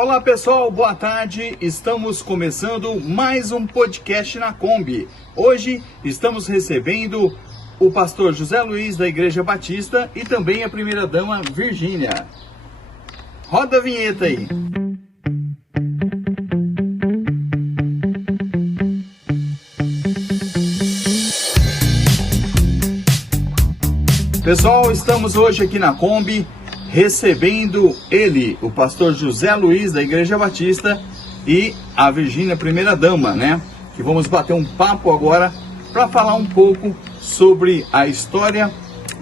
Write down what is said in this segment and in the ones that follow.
Olá pessoal, boa tarde. Estamos começando mais um podcast na Kombi. Hoje estamos recebendo o pastor José Luiz da Igreja Batista e também a primeira-dama Virgínia. Roda a vinheta aí. Pessoal, estamos hoje aqui na Kombi recebendo ele, o pastor José Luiz da Igreja Batista e a Virgínia, primeira-dama, né? Que vamos bater um papo agora para falar um pouco sobre a história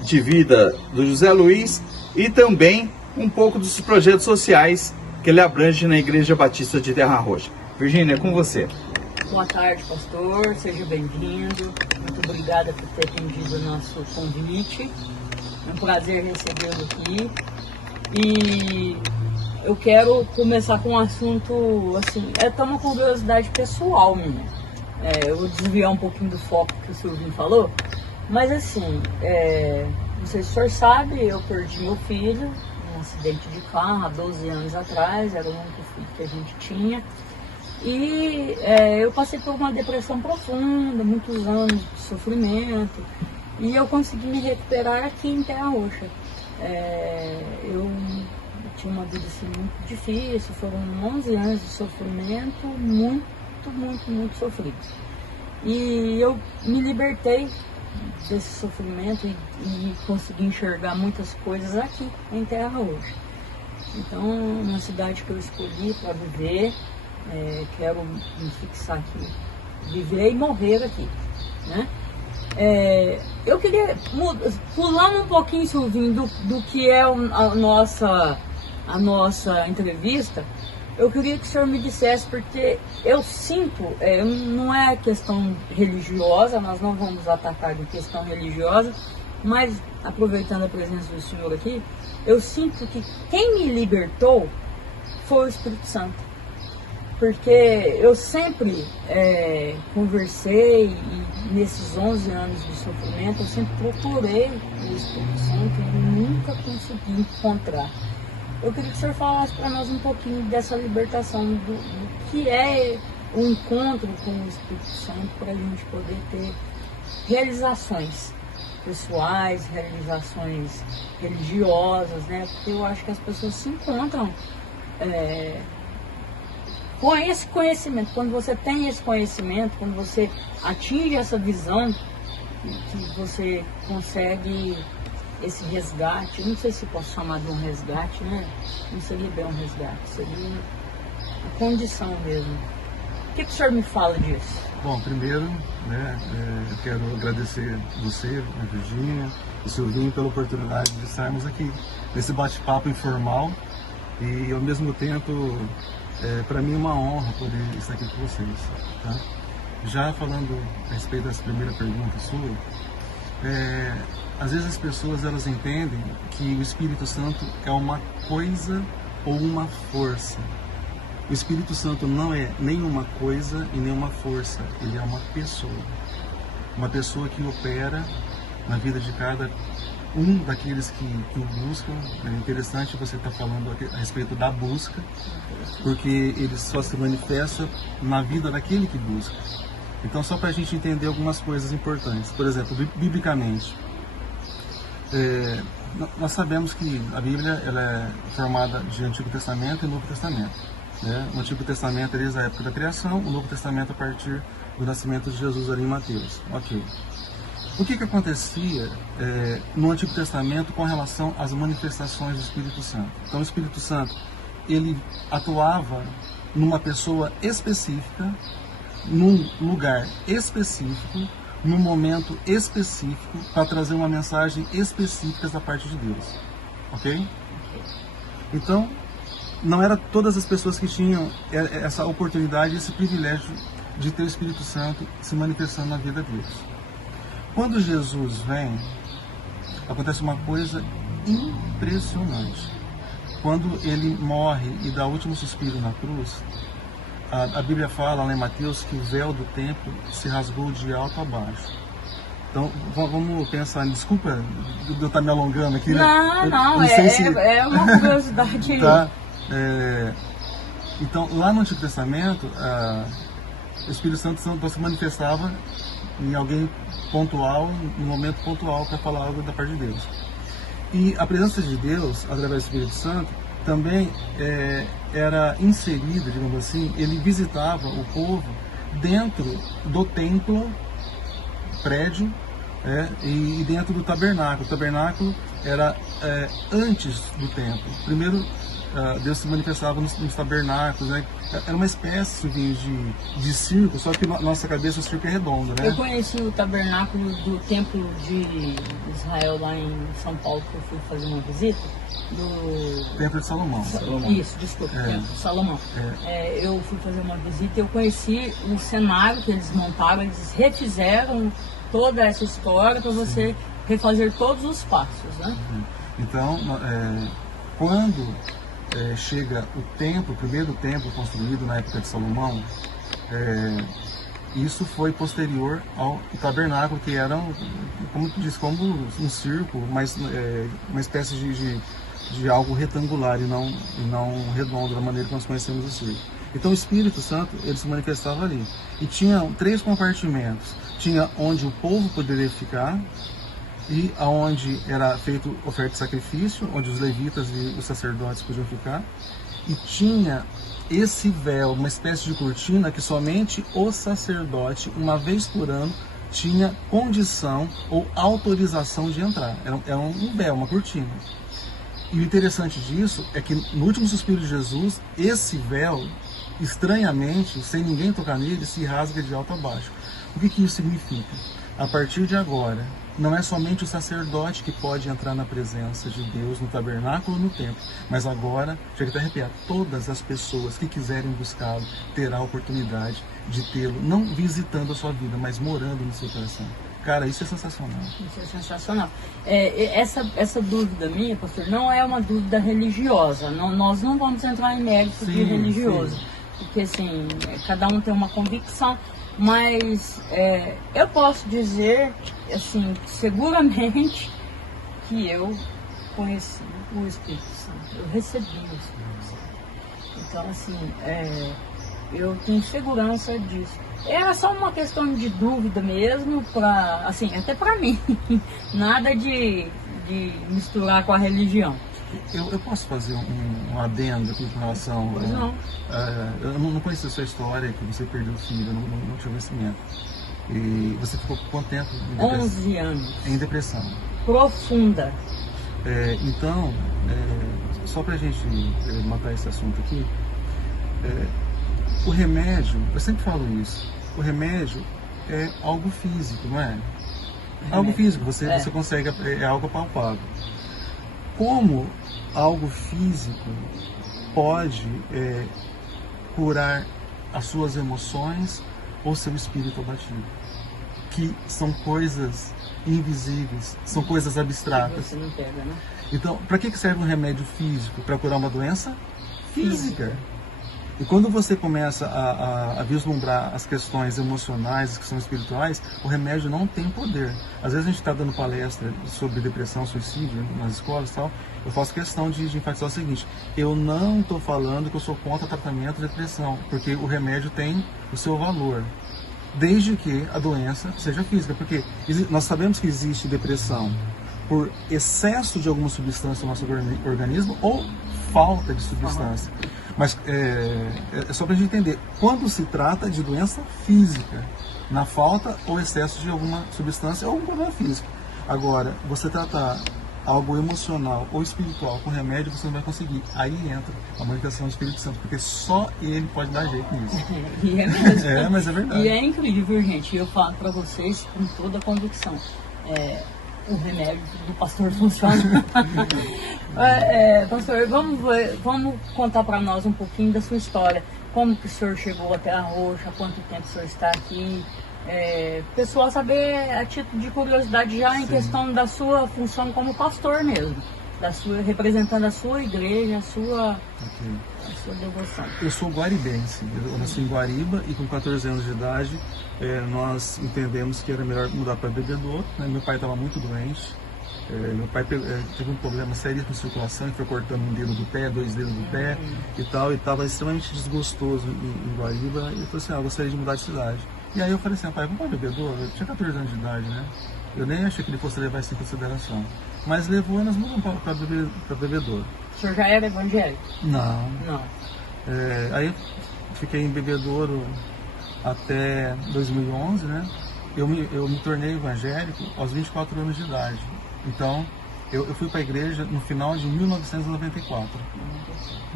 de vida do José Luiz e também um pouco dos projetos sociais que ele abrange na Igreja Batista de Terra Roxa. Virgínia, é com você. Boa tarde, pastor. Seja bem-vindo. Muito obrigada por ter atendido o nosso convite. É um prazer recebê-lo aqui. E eu quero começar com um assunto, assim, é uma curiosidade pessoal minha. Eu vou desviar um pouquinho do foco que o Silvinho falou, mas assim, não sei se o senhor sabe, eu perdi meu filho num acidente de carro há 12 anos atrás, era o único filho que a gente tinha. E eu passei por uma depressão profunda, muitos anos de sofrimento, e eu consegui me recuperar aqui em Terra Roxa. Eu tinha uma vida assim, muito difícil, foram 11 anos de sofrimento, muito sofrido. E eu me libertei desse sofrimento e consegui enxergar muitas coisas aqui em Terra Roxa. Então, na cidade que eu escolhi para viver, quero me fixar aqui, viver e morrer aqui, né? Eu queria pular um pouquinho, Silvinho, do que é a nossa entrevista. Eu queria que o senhor me dissesse, porque eu sinto, não é questão religiosa, nós não vamos atacar de questão religiosa, mas aproveitando a presença do senhor aqui, eu sinto que quem me libertou foi o Espírito Santo. Porque eu sempre conversei e nesses 11 anos de sofrimento eu sempre procurei o Espírito Santo e nunca consegui encontrar. Eu queria que o senhor falasse para nós um pouquinho dessa libertação, do que é o encontro com o Espírito Santo, para a gente poder ter realizações pessoais, realizações religiosas, né? Porque eu acho que as pessoas se encontram com esse conhecimento. Quando você tem esse conhecimento, quando você atinge essa visão, que você consegue esse resgate, eu não sei se posso chamar de um resgate, né? Não seria bem um resgate, seria a condição mesmo. O que o senhor me fala disso? Bom, primeiro, né, eu quero agradecer você, a Virgínia, o Silvinho, pela oportunidade de estarmos aqui nesse bate-papo informal e ao mesmo tempo para mim é uma honra poder estar aqui com vocês, tá? Já falando a respeito dessa primeira pergunta sua, às vezes as pessoas elas entendem que o Espírito Santo é uma coisa ou uma força. O Espírito Santo não é nem uma coisa e nem uma força, ele é uma pessoa que opera na vida de cada um daqueles que o buscam. É interessante você estar falando a respeito da busca, porque ele só se manifesta na vida daquele que busca. Então, só para a gente entender algumas coisas importantes. Por exemplo, biblicamente, nós sabemos que a Bíblia ela é formada de Antigo Testamento e Novo Testamento, né? O Antigo Testamento é desde a época da criação, o Novo Testamento a partir do nascimento de Jesus ali em Mateus. Ok. O que acontecia no Antigo Testamento com relação às manifestações do Espírito Santo? Então, o Espírito Santo, ele atuava numa pessoa específica, num lugar específico, num momento específico, para trazer uma mensagem específica da parte de Deus. Ok? Então, não era todas as pessoas que tinham essa oportunidade, esse privilégio de ter o Espírito Santo se manifestando na vida deles. Quando Jesus vem, acontece uma coisa impressionante. Quando ele morre e dá o último suspiro na cruz, a Bíblia fala lá em Mateus que o véu do templo se rasgou de alto a baixo. Então, vamos pensar, desculpa de eu estar me alongando aqui, né? Não, é uma curiosidade. Tá? Então, lá no Antigo Testamento, o Espírito Santo se manifestava em alguém pontual, em um momento pontual, para falar algo da parte de Deus. E a presença de Deus, através do Espírito Santo, também era inserida, digamos assim, ele visitava o povo dentro do templo, prédio, e dentro do tabernáculo. O tabernáculo era antes do templo. Primeiro, Deus se manifestava nos tabernáculos, né? Era uma espécie de circo, só que na nossa cabeça o circo é redondo, né? Eu conheci o tabernáculo do Templo de Israel lá em São Paulo, que eu fui fazer uma visita. Do Templo de Salomão. Isso, desculpa, Templo de Salomão. Eu fui fazer uma visita e eu conheci o cenário que eles montaram, eles refizeram toda essa história para você refazer todos os passos, né? Então, quando chega o templo, o primeiro templo construído na época de Salomão, isso foi posterior ao tabernáculo, que era, como tu disse, como um circo, mas uma espécie de algo retangular e não redondo, da maneira que nós conhecemos o circo. Então o Espírito Santo, ele se manifestava ali. E tinha 3 compartimentos. Tinha onde o povo poderia ficar, e aonde era feito oferta de sacrifício, onde os levitas e os sacerdotes podiam ficar, e tinha esse véu, uma espécie de cortina que somente o sacerdote, uma vez por ano, tinha condição ou autorização de entrar. Era um véu, uma cortina. E o interessante disso é que no último suspiro de Jesus, esse véu, estranhamente, sem ninguém tocar nele, se rasga de alto a baixo. O que isso significa? A partir de agora, não é somente o sacerdote que pode entrar na presença de Deus no tabernáculo ou no templo, mas agora, chega até a arrepiar, todas as pessoas que quiserem buscá-lo terão a oportunidade de tê-lo, não visitando a sua vida, mas morando no seu coração. Cara, isso é sensacional. Isso é sensacional. Essa dúvida minha, pastor, não é uma dúvida religiosa. Nós não vamos entrar em mérito de religioso, porque assim, cada um tem uma convicção. Mas eu posso dizer, assim, seguramente que eu conheci o Espírito Santo, eu recebi o Espírito Santo. Então, assim, eu tenho segurança disso. Era só uma questão de dúvida mesmo, assim, até para mim, nada de misturar com a religião. Eu posso fazer um adendo aqui com relação... Pois não. Eu não conheço a sua história, que você perdeu o filho, eu não tinha conhecimento. E você ficou por quanto tempo? 11 anos. Em depressão. Profunda. Então, só pra gente matar esse assunto aqui, o remédio, eu sempre falo isso, o remédio é algo físico, não é? Algo físico, você consegue, é algo palpável. Como algo físico pode curar as suas emoções ou seu espírito abatido? Que são coisas invisíveis, são coisas abstratas. Você não pega, né? Então, para que serve um remédio físico? Para curar uma doença física. E quando você começa a vislumbrar as questões emocionais, que são espirituais, o remédio não tem poder. Às vezes a gente está dando palestra sobre depressão, suicídio nas escolas e tal, eu faço questão de enfatizar o seguinte: eu não estou falando que eu sou contra tratamento de depressão, porque o remédio tem o seu valor, desde que a doença seja física. Porque nós sabemos que existe depressão por excesso de alguma substância no nosso organismo ou falta de substância. Mas é só para a gente entender, quando se trata de doença física, na falta ou excesso de alguma substância ou algum problema físico. Agora, você tratar algo emocional ou espiritual com remédio, você não vai conseguir. Aí entra a manifestação do Espírito Santo, porque só ele pode dar jeito nisso. E é mesmo. Mas é verdade. E é incrível, gente. Eu falo para vocês com toda a convicção. O remédio do pastor funciona. Pastor, vamos contar para nós um pouquinho da sua história. Como que o senhor chegou até a Roxa, há quanto tempo o senhor está aqui? Pessoal saber, a título de curiosidade, já em questão da sua função como pastor mesmo. Representando a sua igreja, a sua devoção. Eu sou guaribense, eu nasci em Guariba e com 14 anos de idade nós entendemos que era melhor mudar para Bebedouro, né? Meu pai estava muito doente Meu pai teve um problema sério com circulação e foi cortando um dedo do pé, 2 dedos do pé e tal, e estava extremamente desgostoso em Guaíba. E eu falei assim, eu gostaria de mudar de cidade. E aí eu falei assim, pai, vamos para Bebedouro? Eu tinha 14 anos de idade, né? Eu nem achei que ele fosse levar isso em consideração. Mas levou e nós mudamos para Bebedouro. O senhor já era evangélico? Não. Não. Aí fiquei em Bebedouro até 2011, né? Eu me tornei evangélico aos 24 anos de idade. Então, eu fui para a igreja no final de 1994.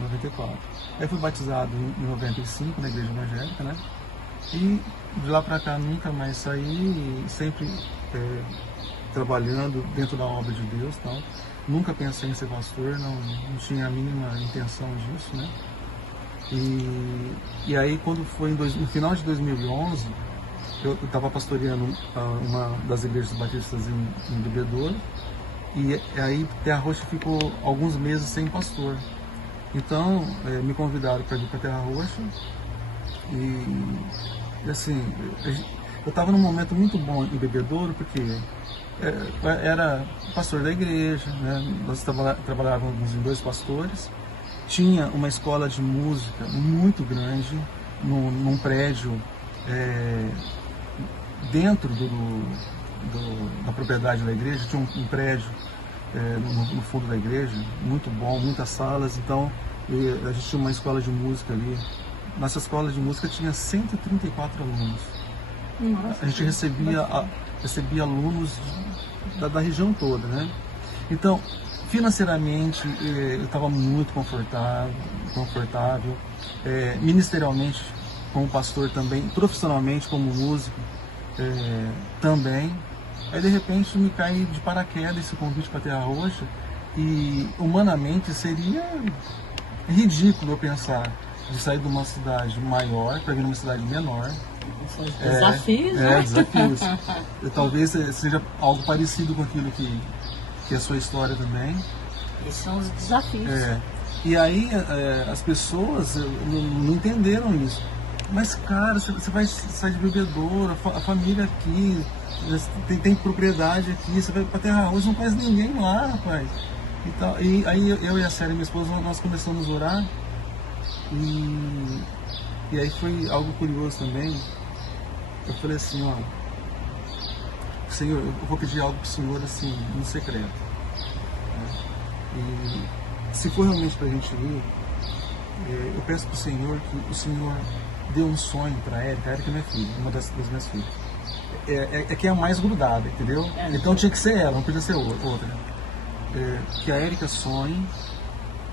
94. Aí fui batizado em 95 na igreja evangélica, né? E de lá para cá nunca mais saí, sempre trabalhando dentro da obra de Deus, tal. Nunca pensei em ser pastor, não tinha a mínima intenção disso, né? E aí quando foi no final de 2011, eu estava pastoreando uma das igrejas batistas em Bebedouro, e aí Terra Roxa ficou alguns meses sem pastor. Então me convidaram para ir para Terra Roxa e assim, eu estava num momento muito bom em Bebedouro, porque era pastor da igreja, né? Nós trabalhávamos em 2 pastores, tinha uma escola de música muito grande num prédio dentro da propriedade da igreja. Tinha um prédio no fundo da igreja, muito bom, muitas salas. Então a gente tinha uma escola de música ali. Nossa escola de música tinha 134 alunos. Nossa, a gente recebia alunos da região toda, né? Então, financeiramente eu estava muito confortável, ministerialmente como pastor também, profissionalmente como músico também. Aí de repente me cai de paraquedas esse convite para Terra Roxa, e humanamente seria ridículo eu pensar de sair de uma cidade maior para vir numa cidade menor. Desafios, né? Desafios. Talvez seja algo parecido com aquilo que é a sua história também. Esses são os desafios. E aí as pessoas não entenderam isso. Mas, cara, você vai sair de Bebedouro, a família aqui, tem propriedade aqui, você vai pra Terra Roxa, não conhece ninguém lá, rapaz. E aí eu e a Célia, minha esposa, nós começamos a orar. E aí foi algo curioso também. Eu falei assim, ó, Senhor, eu vou pedir algo pro Senhor assim, no secreto. Né? E se for realmente pra gente ir, eu peço pro Senhor que o Senhor dê um sonho pra Érica. A Érica é minha filha, uma das minhas filhas. É que é a mais grudada, entendeu? Então tinha que ser ela, não podia ser outra. Que a Érica sonhe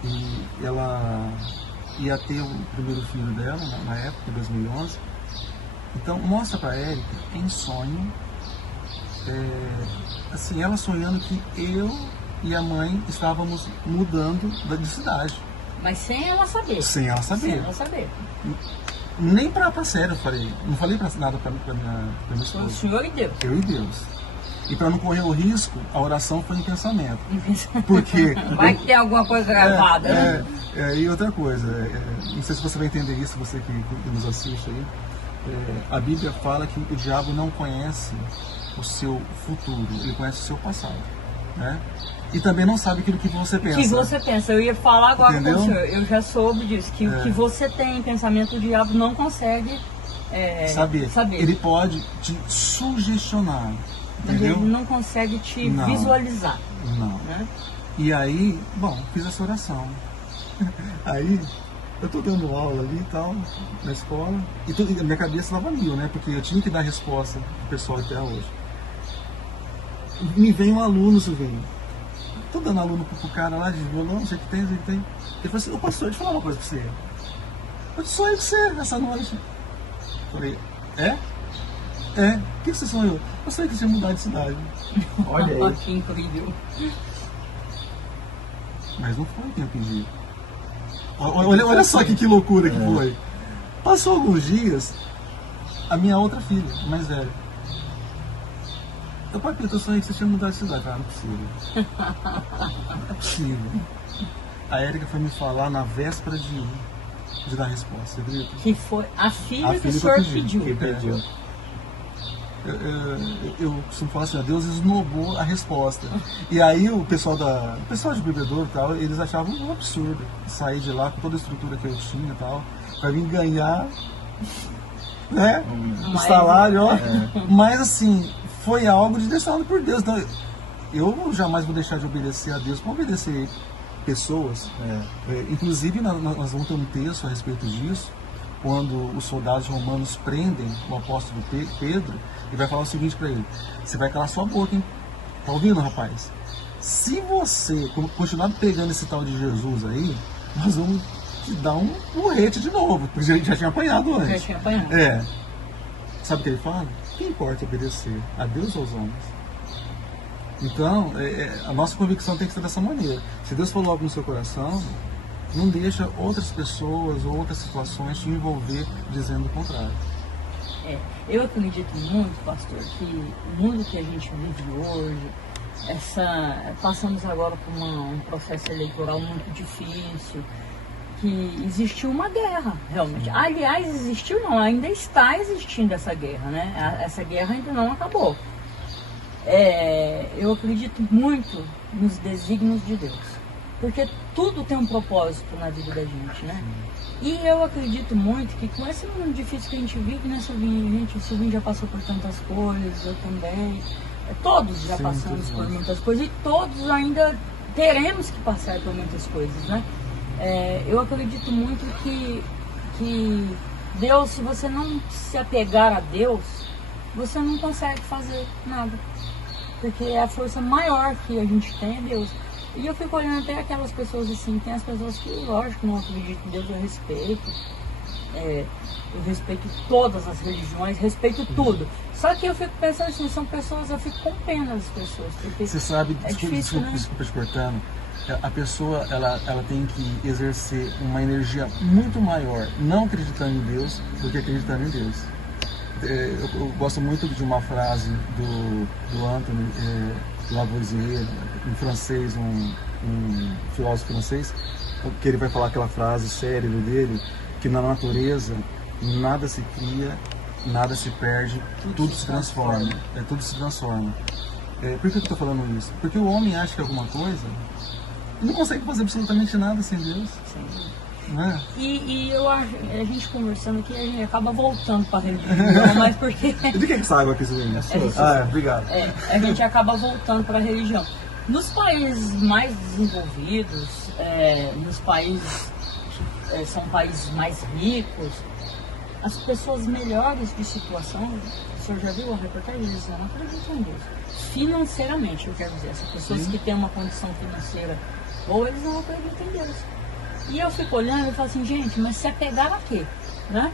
e ela ia ter o primeiro filho dela na época, em 2011. Então mostra pra Érica em sonho, assim, ela sonhando que eu e a mãe estávamos mudando de cidade. Mas sem ela saber. Sem ela saber. Sem ela saber. Nem pra sério eu falei. Não falei nada pra minha esposa. O Senhor e Deus. Eu e Deus. E para não correr o risco, a oração foi em pensamento. Porque vai que tem alguma coisa gravada, né? E outra coisa, não sei se você vai entender isso, você que nos assiste aí. A Bíblia fala que o diabo não conhece o seu futuro, ele conhece o seu passado, né? E também não sabe aquilo que você pensa. Que você pensa. Eu ia falar agora Entendeu? com o senhor. Eu já soube disso. Que o que você tem em pensamento, o diabo não consegue saber. Ele pode te sugestionar. Mas entendeu? ele não consegue te visualizar. Não. Né? E aí, bom, fiz essa oração. Aí, eu tô dando aula ali e tal, na escola. E a minha cabeça estava mil, né? Porque eu tinha que dar resposta pro pessoal até hoje. Me vem um aluno, Silvinho. Tô dando aluno pro cara lá de violão, não sei o que tem, Ele falou assim, ô pastor, deixa eu falar uma coisa pra você. Eu sonhei com você essa noite. Falei, é? O que você sonhou? Eu sonhei que você ia mudar de cidade. Olha aí. Que incrível. Mas não foi o que eu pedi. Olha só que loucura que foi. Passou alguns dias, a minha outra filha, a mais velha. Eu papito, eu sonhei que você tinha mudado de cidade. Ah, não é possível. Não é possível. A Érica foi me falar na véspera de dar a resposta, você acredita? Que foi a filha que o senhor pediu. Que pediu. eu costumo falar assim, ó, Deus esnobou a resposta. E aí o pessoal de bebedouro e tal, eles achavam um absurdo sair de lá com toda a estrutura que eu tinha e tal, para vir ganhar, né, o salário, ó. Mas assim, foi algo direcionado por Deus. Então, eu jamais vou deixar de obedecer a Deus para obedecer pessoas. Inclusive, nós vamos ter um texto a respeito disso, quando os soldados romanos prendem o apóstolo Pedro, e vai falar o seguinte para ele: você vai calar sua boca, hein? Tá ouvindo, rapaz? Se você continuar pegando esse tal de Jesus aí, nós vamos te dar um porrete de novo, porque a gente já tinha apanhado antes. Já tinha apanhado. Sabe o que ele fala? O que importa obedecer? A Deus ou aos homens? Então, a nossa convicção tem que ser dessa maneira. Se Deus falou algo no seu coração, não deixa outras pessoas ou outras situações te envolver dizendo o contrário. Eu acredito muito, pastor, que o mundo que a gente vive hoje, passamos agora por um processo eleitoral muito difícil, que existiu uma guerra, realmente. Aliás, existiu não, ainda está existindo essa guerra, né? Essa guerra ainda não acabou. Eu acredito muito nos desígnios de Deus, porque tudo tem um propósito na vida da gente, né? E eu acredito muito que com esse mundo difícil que a gente vive, né, Silvinho? O Silvinho já passou por tantas coisas, eu também. Todos já passamos por muitas coisas e todos ainda teremos que passar por muitas coisas, né? Eu acredito muito que Deus, se você não se apegar a Deus, você não consegue fazer nada. Porque a força maior que a gente tem é Deus. E eu fico olhando até aquelas pessoas assim, tem as pessoas que, lógico, não acreditam em Deus, eu respeito. Eu respeito todas as religiões, respeito tudo. Só que eu fico pensando assim, são pessoas, eu fico com pena das pessoas. Porque você sabe, desculpa te cortando, a pessoa ela tem que exercer uma energia muito maior, não acreditando em Deus, do que acreditando em Deus. Eu gosto muito de uma frase do Anthony Lavoisier, em francês, um filósofo francês, que ele vai falar aquela frase célebre dele, que na natureza nada se cria, nada se perde, tudo se transforma. Tudo se transforma. Por que eu estou falando isso? Porque o homem acha que alguma coisa e não consegue fazer absolutamente nada sem Deus. Sim. Não é? E eu acho, a gente conversando aqui, a gente acaba voltando para a religião, mas porque... De que sai aqui, Silvinho? Obrigado. A gente acaba voltando para a religião. Nos países mais desenvolvidos, nos países que são países mais ricos, as pessoas melhores de situação, o senhor já viu a reportagem? Eles não acreditam em Deus. Financeiramente, eu quero dizer, as pessoas que têm uma condição financeira boa, eles não acreditam em Deus. E eu fico olhando e falo assim, gente, mas se apegar a quê? Né?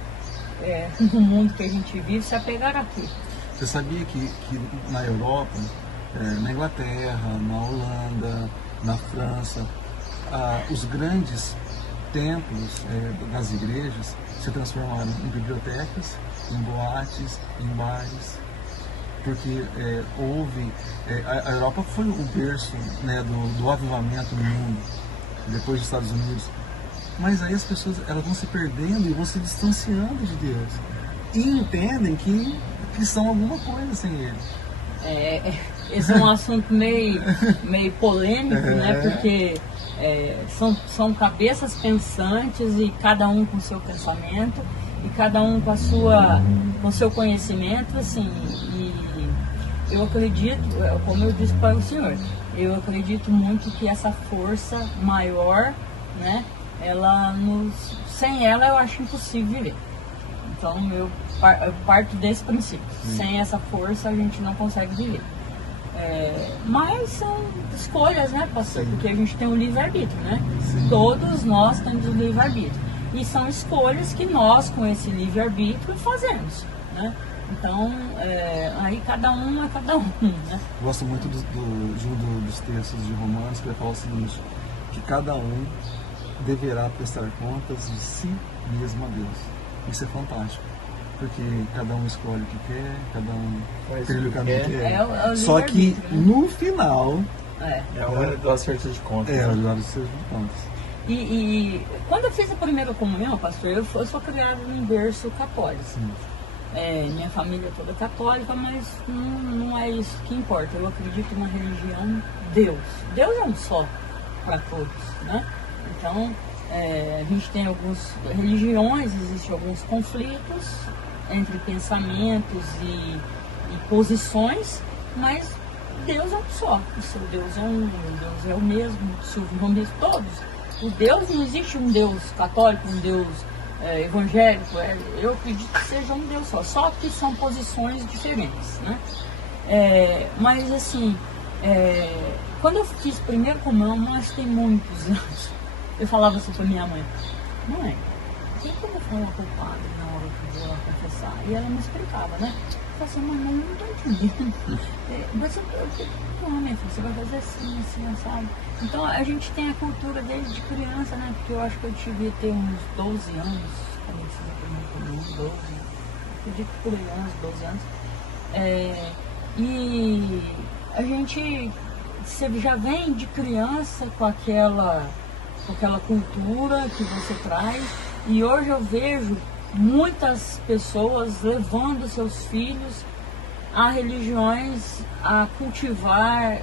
No mundo que a gente vive, se apegar a quê? Você sabia que na Europa, na Inglaterra, na Holanda, na França, os grandes templos das igrejas se transformaram em bibliotecas, em boates, em bares, porque houve... a Europa foi o berço, né, do avivamento no mundo, depois dos Estados Unidos. Mas aí as pessoas elas vão se perdendo e vão se distanciando de Deus. E entendem que são alguma coisa sem Ele. Esse é um assunto meio polêmico, né? Porque são cabeças pensantes e cada um com seu pensamento e cada um com seu conhecimento, assim. E eu acredito, como eu disse para o senhor, eu acredito muito que essa força maior, né? Sem ela eu acho impossível viver. Então eu parto desse princípio. Sem essa força a gente não consegue viver. Mas são escolhas, né, pastor? Porque a gente tem um livre-arbítrio, né? Sim. Todos nós temos um livre-arbítrio. E são escolhas que nós, com esse livre-arbítrio, fazemos, né? Então, aí cada um é cada um, né? Eu gosto muito de um dos textos de Romanos, que vai falar o seguinte, que cada um deverá prestar contas de si mesmo a Deus. Isso é fantástico, porque cada um escolhe o que quer, cada um trilha o caminho que quer. Só que no final é o hora do acerto de contas. É o hora do acerto de contas. E quando eu fiz a primeira comunhão, pastor, eu sou criado num berço católico. Sim. Minha família é toda católica, mas não é isso que importa. Eu acredito na religião Deus. Deus é um só para todos, né? Então, a gente tem algumas religiões, existem alguns conflitos entre pensamentos e posições, mas Deus é um só. O seu Deus é o mesmo, o seu nome é todos. O Deus, não existe um Deus católico, um Deus evangélico. Eu acredito que seja um Deus só que são posições diferentes, né? Mas assim, quando eu fiz primeira comunhão, mas tem muitos anos, eu falava assim para minha mãe: mãe, o que eu vou falar com o padre na hora que eu vou lá confessar? E ela me explicava, né? Eu falei assim: mãe, eu não estou entendendo. Minha filha, você vai fazer assim, sabe? Então a gente tem a cultura desde criança, né? Porque eu acho que eu devia ter uns 12 anos, quando eu fiz a primeira comunhão, 12, acredito que por aí, uns 12 anos. E a gente, você já vem de criança com aquela cultura que você traz, e hoje eu vejo muitas pessoas levando seus filhos a religiões, a cultivar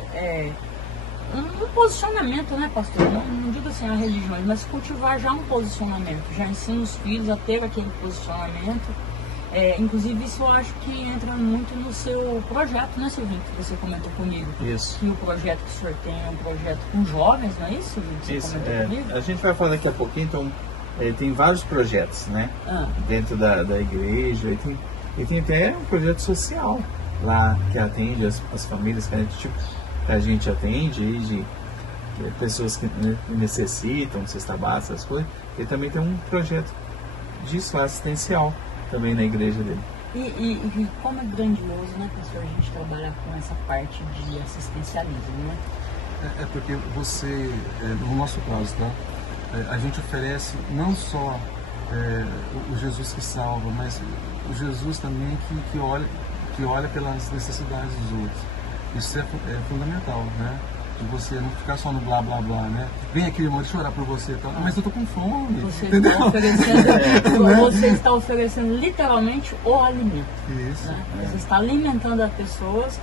um posicionamento, né, pastor? Não digo assim a religiões, mas cultivar já um posicionamento, já ensina os filhos a ter aquele posicionamento. Inclusive isso eu acho que entra muito no seu projeto, né, Silvinho, que você comentou comigo. Isso. Que o projeto que o senhor tem é um projeto com jovens, não é isso, Silvinho, que você comentou comigo? A gente vai falar daqui a pouquinho, então tem vários projetos, né, dentro da igreja, e tem até um projeto social lá que atende as famílias que a gente atende, aí, de pessoas que necessitam, cesta básica, essas coisas. E também tem um projeto disso lá, assistencial, também na igreja dele. E como é grandioso, né, pastor, a gente trabalhar com essa parte de assistencialismo, né? Porque você, no nosso caso, tá? A gente oferece não só o Jesus que salva, mas o Jesus também que olha pelas necessidades dos outros. Isso é fundamental, né? De você não ficar só no blá blá blá, né? Vem aqui, irmão, deixa eu orar por você, tá? Mas eu tô com fome. Você está oferecendo literalmente o alimento. Isso. Né? Você está alimentando as pessoas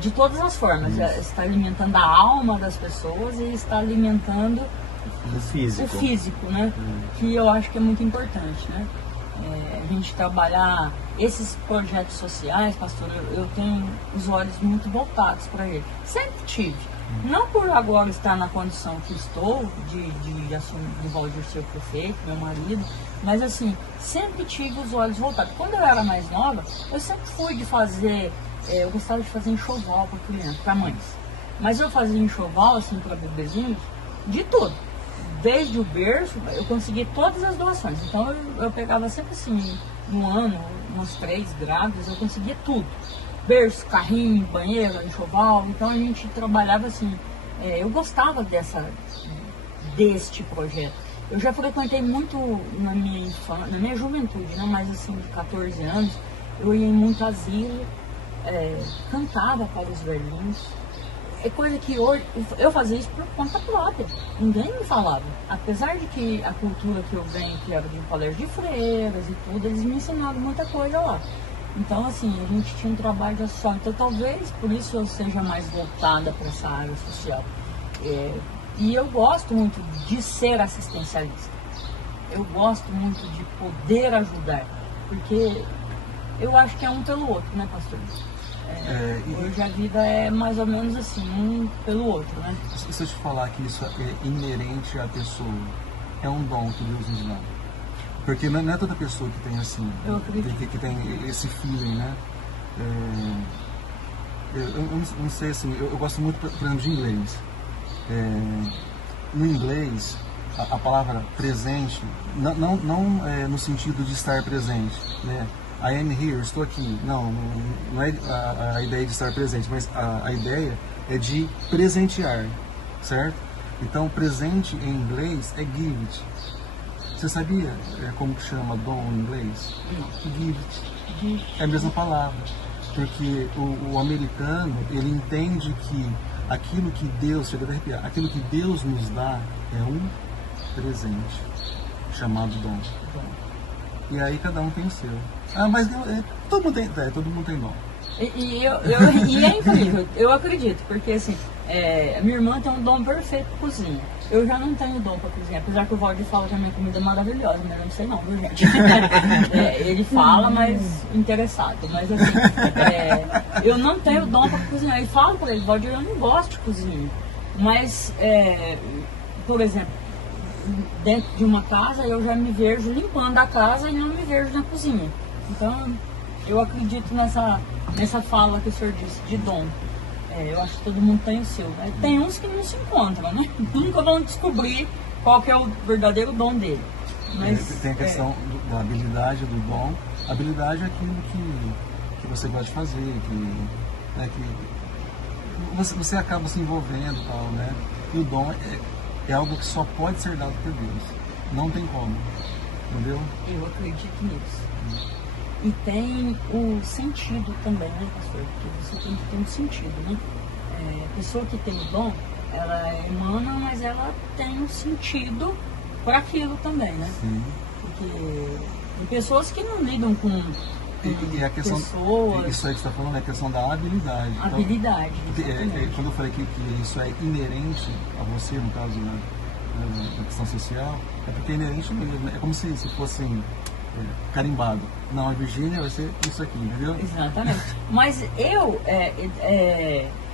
de todas as formas. Você está alimentando a alma das pessoas e está alimentando o físico, né? Que eu acho que é muito importante, né? A gente trabalhar esses projetos sociais, pastor, eu tenho os olhos muito voltados para ele. Sempre tive. Não por agora estar na condição que estou, de assumir, de Valdir ser o prefeito, meu marido, mas assim, sempre tive os olhos voltados. Quando eu era mais nova, eu sempre fui de fazer, eu gostava de fazer enxoval para criança, para mães. Mas eu fazia enxoval, assim, para bebezinhos, de tudo. Desde o berço, eu consegui todas as doações. Então eu pegava sempre assim, no ano, umas 3 grávidas, eu conseguia tudo. Berço, carrinho, banheiro, enxoval. Então a gente trabalhava assim. Eu gostava deste projeto. Eu já frequentei muito na minha juventude, né? Mais assim, de 14 anos, eu ia em muito asilo, cantava para os velhinhos. É coisa que hoje, eu fazia isso por conta própria, ninguém me falava. Apesar de que a cultura que eu venho, que era de um colégio de freiras e tudo, eles me ensinaram muita coisa lá. Então, assim, a gente tinha um trabalho de associação. Então, talvez por isso eu seja mais voltada para essa área social. E eu gosto muito de ser assistencialista. Eu gosto muito de poder ajudar, porque eu acho que é um pelo outro, né, pastor? Hoje a vida é mais ou menos assim, um pelo outro, né? Se eu te falar que isso é inerente à pessoa, é um dom que Deus nos dá. Porque não é toda pessoa que tem assim, que tem esse feeling, né? Eu não sei assim, eu gosto muito, por exemplo, de inglês. No inglês, a palavra presente, não no sentido de estar presente, né? I am here, estou aqui. Não é a ideia de estar presente, mas a ideia é de presentear, certo? Então, presente em inglês é gift. Você sabia como que chama dom em inglês? Gift. É a mesma palavra. Porque o americano, ele entende que aquilo que Deus, chega a arrepiar, aquilo que Deus nos dá é um presente, chamado dom. E aí cada um tem o seu. Ah, mas todo mundo tem dom. E é incrível, eu acredito, porque assim, minha irmã tem um dom perfeito para cozinha. Eu já não tenho dom para cozinhar, apesar que o Valdir fala que a minha comida é maravilhosa, mas eu não sei não, viu, gente? Ele fala, mas interessado. Mas assim, eu não tenho dom para cozinhar. E falo para ele, Valdir, eu não gosto de cozinhar. Mas, por exemplo, dentro de uma casa eu já me vejo limpando a casa e não me vejo na cozinha. Então, eu acredito nessa fala que o senhor disse, de dom. Eu acho que todo mundo tem o seu. Né? Tem uns que não se encontram, né? Nunca vão descobrir qual que é o verdadeiro dom dele. Mas, tem a questão da habilidade, do dom. A habilidade é aquilo que você gosta de fazer, que você acaba se envolvendo e tal, né? E o dom é algo que só pode ser dado por Deus. Não tem como. Entendeu? Eu acredito nisso. E tem o sentido também, né, pastor? Porque você tem que ter um sentido, né? A pessoa que tem o dom, ela é humana, mas ela tem um sentido para aquilo também, né? Sim. Porque tem pessoas que não lidam com e a questão, pessoas... Isso aí que você está falando é a questão da habilidade. Habilidade, então, quando eu falei que isso é inerente a você, no caso, né, na questão social, é porque é inerente mesmo, né? É como se fosse carimbado. Não, a Virgínia vai ser isso aqui, entendeu? Exatamente. Mas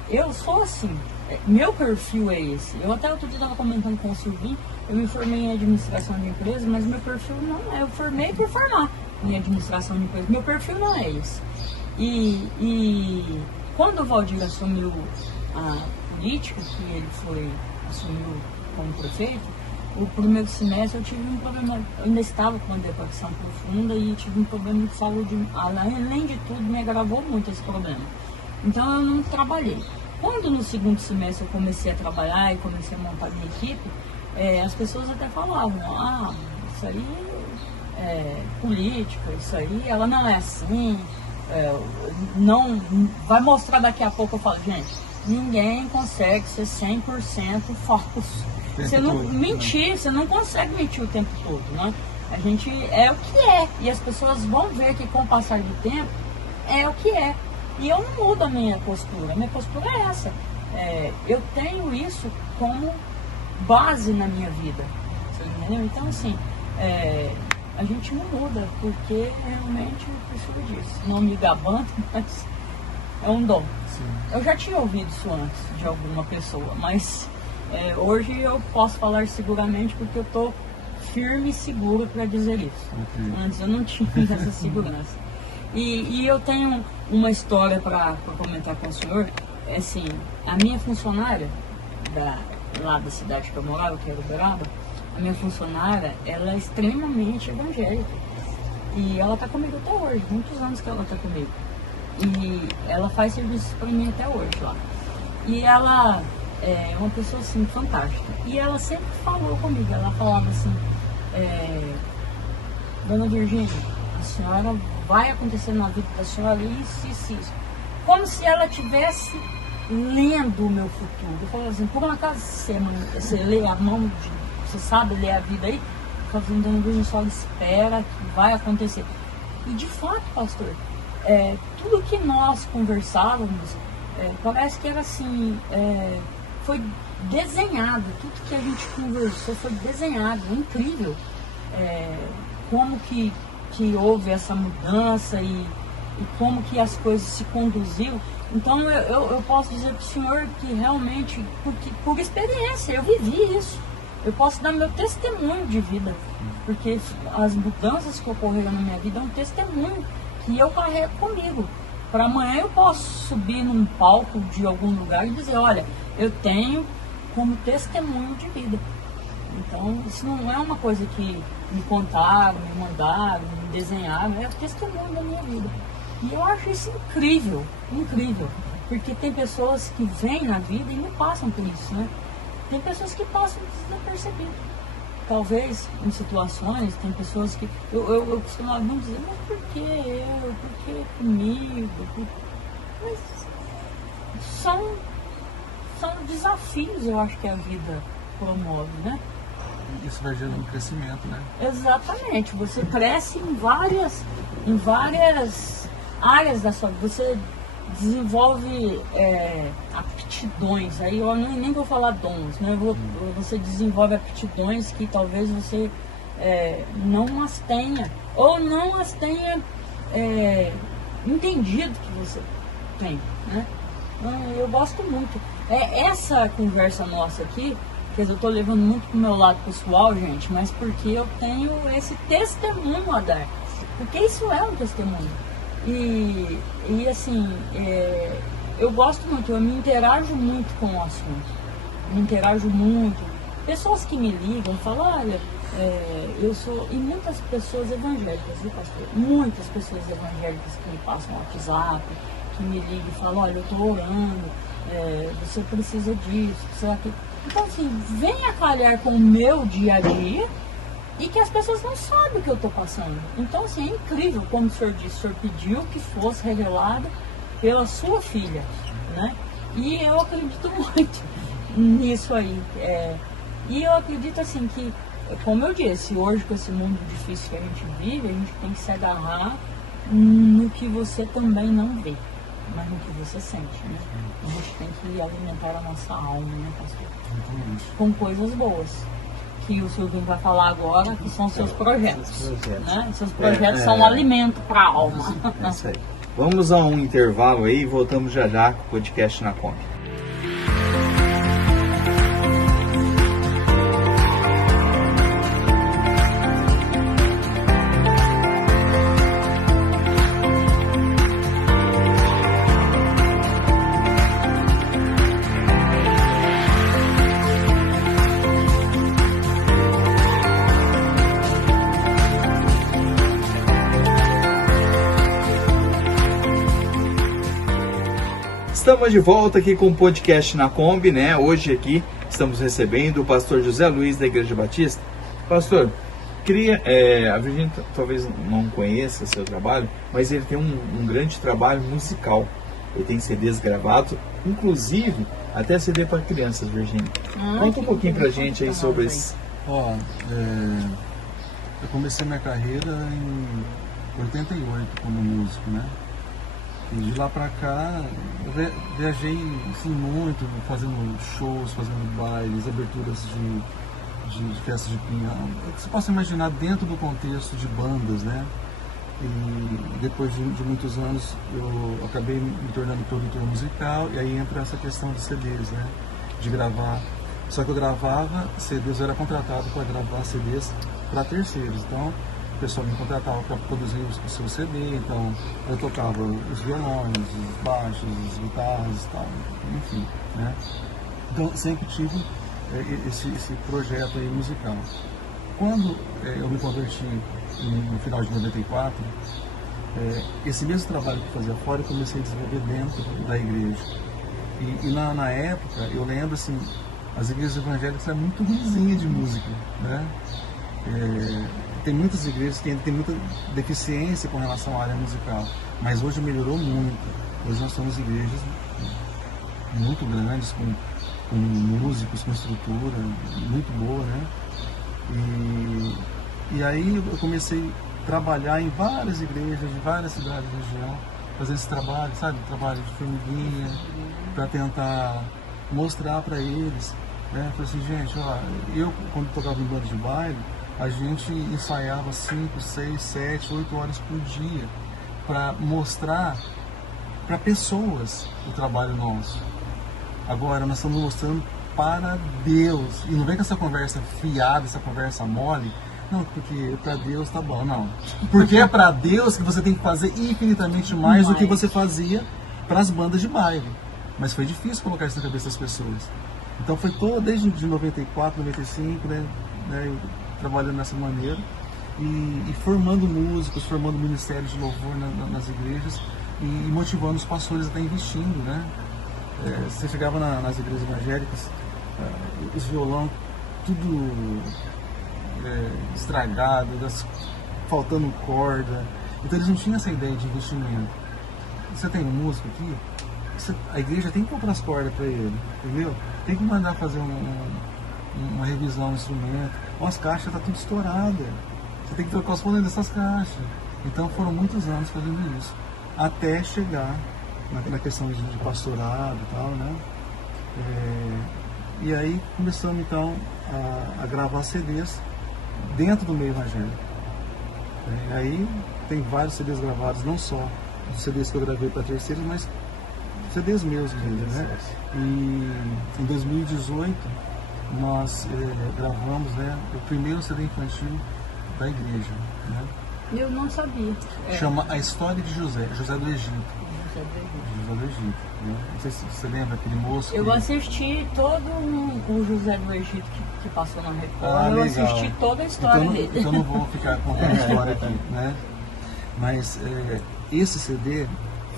eu sou assim, meu perfil é esse. Eu até outro dia estava comentando com o Silvinho, eu me formei em administração de empresas, mas meu perfil não é. Eu formei por formar em administração de empresas. Meu perfil não é esse. E quando o Valdir assumiu a política, que ele assumiu como prefeito, o primeiro semestre eu tive um problema, eu ainda estava com uma depressão profunda e tive um problema de saúde, além de tudo me agravou muito esse problema. Então eu não trabalhei. Quando no segundo semestre eu comecei a trabalhar e comecei a montar minha equipe, as pessoas até falavam, isso aí é política, isso aí, ela não é assim, não vai mostrar daqui a pouco. Eu falo, gente, ninguém consegue ser 100% focus. Você não mentir, você não consegue mentir o tempo todo, né? A gente é o que é, e as pessoas vão ver que com o passar do tempo é o que é. E eu não mudo a minha postura é essa. Eu tenho isso como base na minha vida, você entendeu? Então assim, a gente não muda, porque realmente eu preciso disso. Não me gabando, mas é um dom. Sim. Eu já tinha ouvido isso antes de alguma pessoa, mas hoje eu posso falar seguramente porque eu estou firme e seguro para dizer isso. Okay. Antes eu não tinha essa segurança. E eu tenho uma história para comentar com o senhor. Assim, a minha funcionária lá da cidade que eu morava, que era Uberaba, a minha funcionária, ela é extremamente evangélica. E ela está comigo até hoje, muitos anos que ela está comigo. E ela faz serviço para mim até hoje lá. E ela é uma pessoa assim, fantástica. E ela sempre falou comigo, ela falava assim, Dona Virgínia, a senhora vai acontecer na vida da senhora isso. Como se ela estivesse lendo o meu futuro. Eu falava assim, por uma acaso você lê a mão, você sabe ler a vida aí? Eu falava assim, Dona Virgínia, só espera que vai acontecer. E de fato, pastor, tudo que nós conversávamos, parece que era assim, foi desenhado, tudo que a gente conversou foi desenhado, incrível. Como que houve essa mudança e como que as coisas se conduziram. Então eu posso dizer para o senhor que realmente, por experiência, eu vivi isso. Eu posso dar meu testemunho de vida, porque as mudanças que ocorreram na minha vida é um testemunho que eu carrego comigo. Para amanhã eu posso subir num palco de algum lugar e dizer, olha, eu tenho como testemunho de vida. Então, isso não é uma coisa que me contaram, me mandaram, me desenharam, é o testemunho da minha vida. E eu acho isso incrível, incrível, porque tem pessoas que vêm na vida e não passam por isso, né? Tem pessoas que passam desapercebido. Talvez em situações, tem pessoas que... Eu costumava não dizer, mas por que eu? Por que comigo? Mas são desafios, eu acho que a vida promove, né? isso vai gerando crescimento, né? Exatamente, você cresce em várias áreas da sua vida, você desenvolve aptidões, aí eu nem vou falar dons, né? Você desenvolve aptidões que talvez você não as tenha, ou não as tenha entendido que você tem, né? Eu gosto muito. Essa conversa nossa aqui, que eu estou levando muito pro meu lado pessoal, gente, mas porque eu tenho esse testemunho a dar. Porque isso é um testemunho. E assim, eu gosto muito, eu me interajo muito com o assunto. Me interajo muito. Pessoas que me ligam, falam, olha, eu sou... E muitas pessoas evangélicas, viu, pastor? Muitas pessoas evangélicas que me passam no WhatsApp, que me ligam e falam, olha, eu estou orando, você precisa disso, precisa daquilo. Então, assim, venha calhar com o meu dia a dia e que as pessoas não sabem o que eu estou passando. Então, assim, é incrível, como o senhor disse, o senhor pediu que fosse revelado pela sua filha, né? E eu acredito muito nisso aí. E eu acredito, assim, que, como eu disse, hoje com esse mundo difícil que a gente vive, a gente tem que se agarrar no que você também não vê, mas no que você sente, né? A gente tem que alimentar a nossa alma, né, pastor? Com coisas boas. Que o Silvinho vai falar agora, que são seus projetos. Né? Seus projetos são um alimento para a alma. É isso aí. Vamos a um intervalo aí e voltamos já já com o podcast na Kombi. Estamos de volta aqui com o podcast na Kombi, né? Hoje aqui estamos recebendo o pastor José Luiz da Igreja Batista. Pastor, a Virgínia talvez não conheça seu trabalho, mas ele tem um grande trabalho musical. Ele tem CDs gravados, inclusive até CD para crianças, Virgínia. Conta um pouquinho pra gente aí sobre isso. Eu comecei minha carreira em 88 como músico, né? E de lá pra cá, eu viajei assim, muito, fazendo shows, fazendo bailes, aberturas de festas de pinhão. Você possa imaginar dentro do contexto de bandas, né? E depois de muitos anos eu acabei me tornando produtor musical, e aí entra essa questão de CDs, né? De gravar. Só que eu gravava CDs, eu era contratado para gravar CDs para terceiros. Então, o pessoal me contratava para produzir o seu CD, então eu tocava os violões, os baixos, as guitarras e tal, enfim, né? Então sempre tive esse projeto aí musical. Quando eu me converti no final de 94, esse mesmo trabalho que eu fazia fora eu comecei a desenvolver dentro da igreja. E na época, eu lembro assim, as igrejas evangélicas eram muito ruinzinhas de música, né? Tem muitas igrejas que ainda tem muita deficiência com relação à área musical, mas hoje melhorou muito. Hoje nós somos igrejas muito grandes, com músicos, com estrutura muito boa, né? E aí eu comecei a trabalhar em várias igrejas, de várias cidades da região, fazer esse trabalho, sabe? Trabalho de formiguinha, para tentar mostrar para eles, né? Falei assim, gente, ó, eu quando tocava em banda de baile, a gente ensaiava 5, 6, 7, 8 horas por dia para mostrar para pessoas o trabalho nosso. Agora nós estamos mostrando para Deus. E não vem com essa conversa fiada, essa conversa mole. Não, porque para Deus tá bom. Não. Porque é para Deus que você tem que fazer infinitamente mais do que você fazia para as bandas de baile. Mas foi difícil colocar isso na cabeça das pessoas. Então foi desde 94, 95, né, trabalhando dessa maneira e formando músicos, formando ministérios de louvor nas igrejas e motivando os pastores a estar investindo, né? Você chegava nas igrejas evangélicas, os violão tudo estragado, faltando corda, então eles não tinham essa ideia de investimento. Você tem um músico aqui, a igreja tem que comprar as cordas para ele, entendeu? Tem que mandar fazer uma revisão do instrumento. As caixas estão tudo estouradas. Você tem que trocar os fones dessas caixas. Então foram muitos anos fazendo isso. Até chegar na questão de pastorado e tal, né? E aí começamos então a gravar CDs dentro do meio evangélico. Aí tem vários CDs gravados, não só os CDs que eu gravei para terceiros, mas CDs meus mesmo, né? E em 2018 nós gravamos, né, o primeiro CD infantil da igreja, né? Eu não sabia. Chama A História de José do Egito. José do Egito, né? Não sei se você lembra aquele moço. Eu assisti todo o José do Egito que passou na Record. Eu assisti toda a história dele. Então não vou ficar contando a história aqui, né? Mas esse CD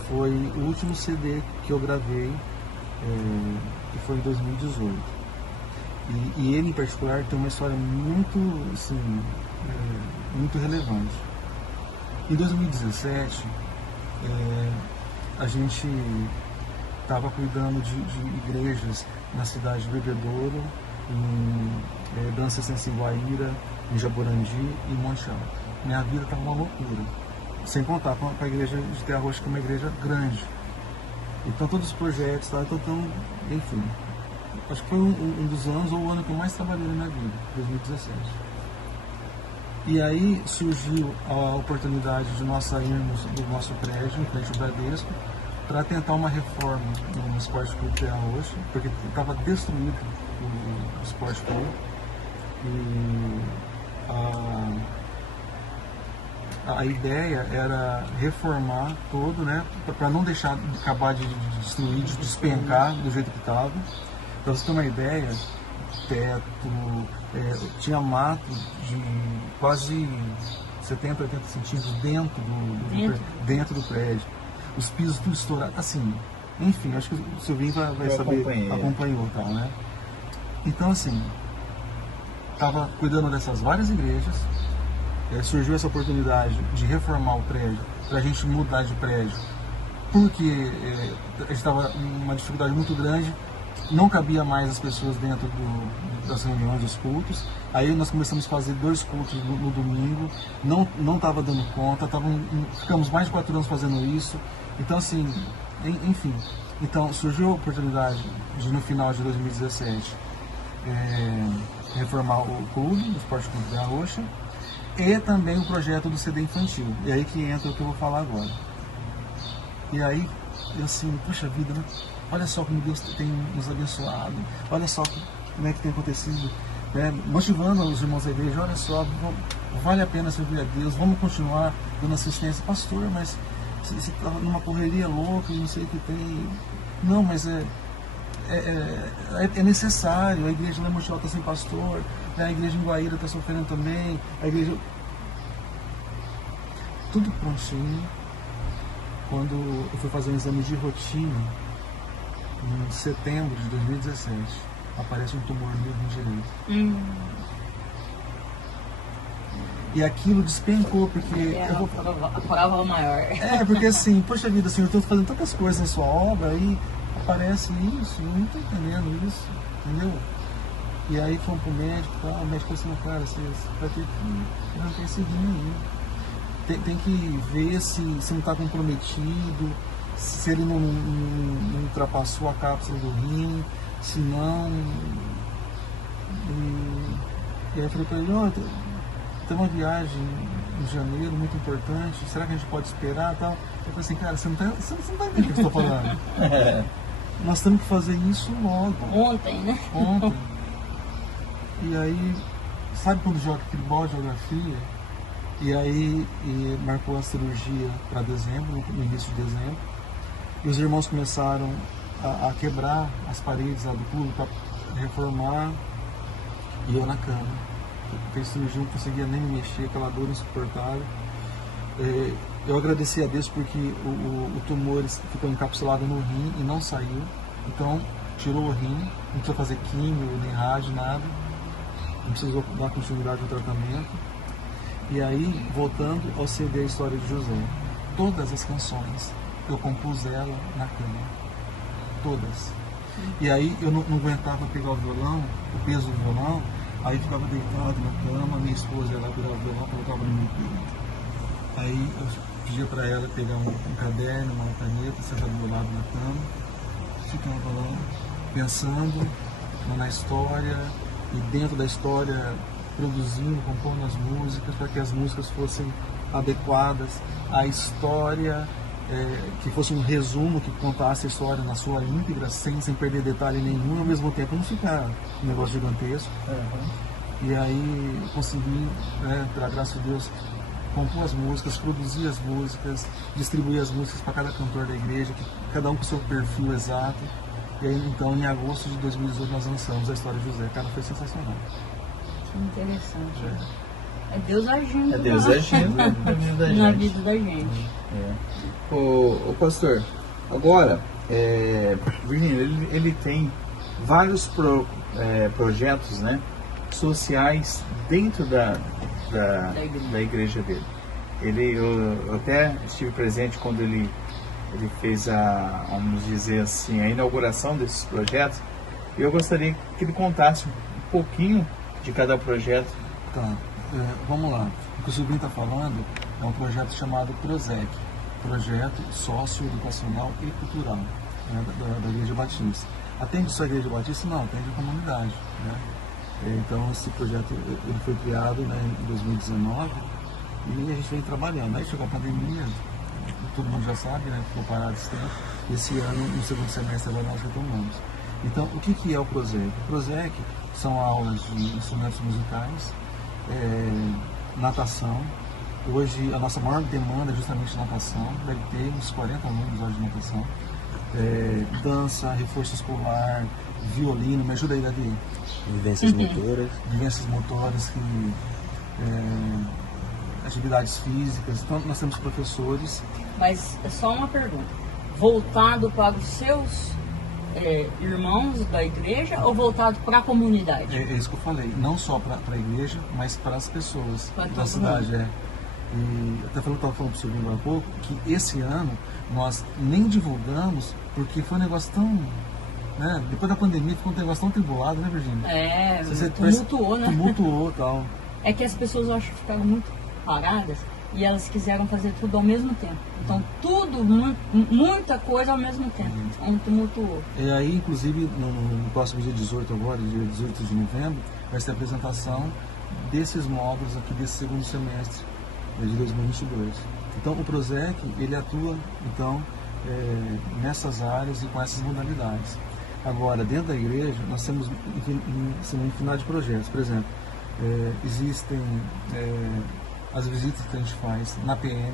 foi o último CD que eu gravei, que foi em 2018. E ele em particular tem uma história muito, assim, muito relevante. Em 2017, a gente estava cuidando de igrejas na cidade de Bebedouro, em Dança Sense Guaíra, em Jaborandi e em Monte Alto. Minha vida estava uma loucura, sem contar com a igreja de Terra Roxa, que é uma igreja grande. Então todos os projetos, tá? Então, enfim, acho que foi um dos anos ou o ano que eu mais trabalhei na minha vida, 2017. E aí surgiu a oportunidade de nós sairmos do nosso prédio, em frente ao Bradesco, para tentar uma reforma no Esporte Clube Terra Roxa, porque estava destruído o Esporte Clube. E a ideia era reformar todo, né, para não deixar acabar de destruir, de despencar do jeito que estava. Para você ter uma ideia, teto, tinha mato de quase 70, 80 centímetros dentro do prédio. Os pisos tudo estourados, assim, enfim, acho que o Silvinho vai saber, acompanhou, tal, né? Então, assim, estava cuidando dessas várias igrejas, surgiu essa oportunidade de reformar o prédio, para a gente mudar de prédio, porque a gente estava numa dificuldade muito grande. Não cabia mais as pessoas dentro das reuniões, dos cultos. Aí nós começamos a fazer 2 cultos no domingo. Não estava dando conta. Ficamos mais de 4 anos fazendo isso. Então, assim, enfim. Então, surgiu a oportunidade de, no final de 2017, reformar o clube, o Esporte Clube Terra Roxa, e também o projeto do CD infantil. E aí que entra o que eu vou falar agora. E aí, eu assim, puxa vida, né? Olha só como Deus tem nos abençoado, olha só como é que tem acontecido, né? Motivando os irmãos da igreja, olha só, vale a pena servir a Deus, vamos continuar dando assistência. Pastor, mas você está numa correria louca e não sei o que tem. Não, mas é necessário, a igreja lá em Monte Alto está sem pastor, a igreja em Guaíra está sofrendo também, a igreja... Tudo prontinho. Quando eu fui fazer um exame de rotina, em setembro de 2017, aparece um tumor no meu rim direito. E aquilo despencou, porque... a prova maior. Porque assim, poxa vida, Senhor, eu estou fazendo tantas coisas na sua obra e aparece isso, eu não estou entendendo isso, entendeu? E aí fomos pro médico, o médico falou assim, cara, você vai ter que arrancar esse rim aí. Tem que ver se não está comprometido, se ele não ultrapassou a cápsula do rim, se não... E aí eu falei para ele, tem uma viagem em janeiro muito importante, será que a gente pode esperar? Tal? Eu falei assim, cara, você não tá entendendo o que eu estou falando. Nós temos que fazer isso logo. Ontem, né? Ontem. E aí, sabe quando joga aquele balde de geografia? E aí marcou a cirurgia para dezembro, no início de dezembro. E os irmãos começaram a quebrar as paredes lá do clube para reformar. E eu na cama. Fez cirurgia, não conseguia nem me mexer, aquela dor insuportável. Eu agradeci a Deus porque o tumor ficou encapsulado no rim e não saiu. Então, tirou o rim, não precisa fazer químio, nem rádio, nada. Não precisou dar continuidade ao tratamento. E aí, voltando ao CD A História de José, todas as canções eu compus ela na cama. Todas. E aí eu não aguentava pegar o violão, o peso do violão, aí ficava deitado na cama, minha esposa ia lá pegar o violão, colocava no meu peito. Aí eu pedia para ela pegar um caderno, uma caneta, sentar do meu lado na cama, ficava lá pensando na história e dentro da história produzindo, compondo as músicas para que as músicas fossem adequadas à história, que fosse um resumo que contasse a história na sua íntegra, sem perder detalhe nenhum, ao mesmo tempo não ficar um negócio gigantesco. E aí consegui, pela graça de Deus, compor as músicas, produzir as músicas, distribuir as músicas para cada cantor da igreja, cada um com seu perfil exato. E aí, então, em agosto de 2018, nós lançamos a história de José. Cara, foi sensacional. Que interessante. É Deus agindo. É Deus agindo na vida da gente. Na vida da gente. O pastor, agora, Virgínio, ele tem vários projetos, né, sociais dentro da igreja dele. Eu até estive presente quando ele fez vamos dizer assim, a inauguração desses projetos. E eu gostaria que ele contasse um pouquinho de cada projeto. Tá, vamos lá. O que o sobrinho está falando é um projeto chamado PROSEC, Projeto Socioeducacional e Cultural, né, da Igreja Batista. Atende só a Igreja Batista? Não, atende a comunidade, né? Então esse projeto ele foi criado, né, em 2019 e a gente vem trabalhando. Aí chegou a pandemia, todo mundo já sabe, né, ficou parado esse tempo. Esse ano, no segundo semestre, agora nós retomamos. Então, o que é o PROSEC? O PROSEC são aulas de instrumentos musicais, natação. Hoje a nossa maior demanda é justamente natação, deve ter uns 40 alunos hoje de natação. Dança, reforço escolar, violino, me ajuda aí, Davi. Vivências motoras. Vivências motoras, atividades físicas. Então nós temos professores. Mas é só uma pergunta. Voltado para os seus irmãos da igreja ou voltado para a comunidade? É isso que eu falei. Não só para a igreja, mas para as pessoas da cidade. E até estava falando para o senhor agora há pouco que esse ano nós nem divulgamos porque foi um negócio tão... Né? Depois da pandemia ficou um negócio tão tribulado, né, Virgínia? Tumultuou, né? Tumultuou e tal. É que as pessoas, eu acho, ficaram muito paradas e elas quiseram fazer tudo ao mesmo tempo. Então, tudo, muita coisa ao mesmo tempo. Então, tumultuou. E aí, inclusive, no próximo dia 18 agora, dia 18 de novembro, vai ser a apresentação desses módulos aqui desse segundo semestre de 2022. Então, o PROSEC, ele atua, então, nessas áreas e com essas modalidades. Agora, dentro da igreja, nós temos infinidade de projetos. Por exemplo, existem as visitas que a gente faz na PM.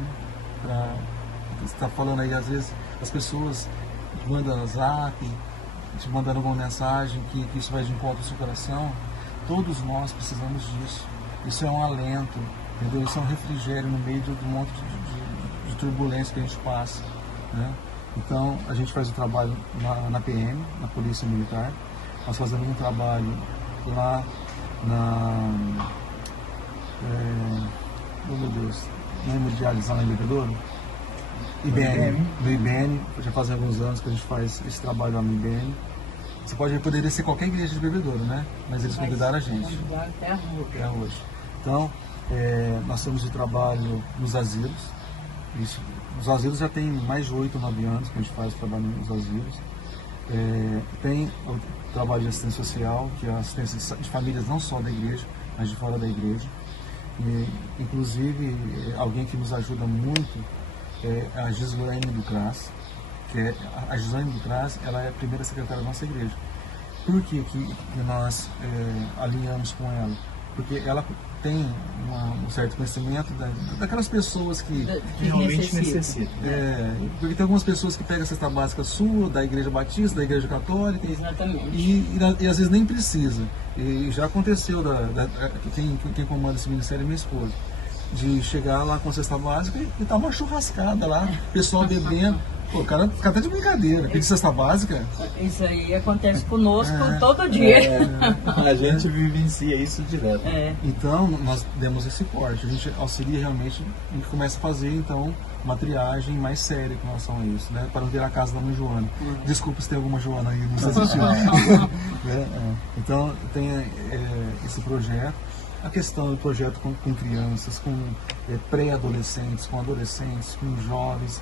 Você está falando aí, às vezes, as pessoas mandam zap, te mandando alguma mensagem que isso vai de encontro ao seu coração. Todos nós precisamos disso. Isso é um alento, entendeu? Isso é um refrigério no meio de um monte de turbulência que a gente passa, né? Então, a gente faz o trabalho na PM, na Polícia Militar. Nós fazemos um trabalho lá oh meu Deus, na hemodiálise lá em Bebedouro? IBN. Do IBN, já fazem alguns anos que a gente faz esse trabalho lá no IBN. Você poderia ser qualquer igreja de Bebedouro, né? Mas eles convidaram a gente. Convidaram até hoje. Então, nós temos o trabalho nos asilos. Os asilos já tem mais de 8 ou 9 anos que a gente faz o trabalho nos asilos. Tem o trabalho de assistência social, que é a assistência de famílias não só da igreja, mas de fora da igreja. E, inclusive, alguém que nos ajuda muito é a Gislaine do CRAS, que a Gislaine do CRAS, ela é a primeira secretária da nossa igreja. Por que nós alinhamos com ela? Porque ela tem um certo conhecimento daquelas pessoas que realmente necessitam. Porque tem algumas pessoas que pegam a cesta básica sua, da igreja batista, da igreja católica, e às vezes nem precisa. E já aconteceu, quem comanda esse ministério é minha esposa, de chegar lá com a cesta básica e tá uma churrascada lá, o pessoal bebendo. Pô, o cara fica até de brincadeira. Pedir cesta básica. Isso aí acontece conosco todo dia. A gente vivencia isso direto. Então, nós demos esse corte. A gente auxilia realmente, a gente começa a fazer, então, uma triagem mais séria com relação a isso, né? Para não virar a casa da mãe Joana. Desculpa se tem alguma Joana aí nos assistindo. Então, tem esse projeto. A questão do projeto com crianças, com pré-adolescentes, com adolescentes, com jovens,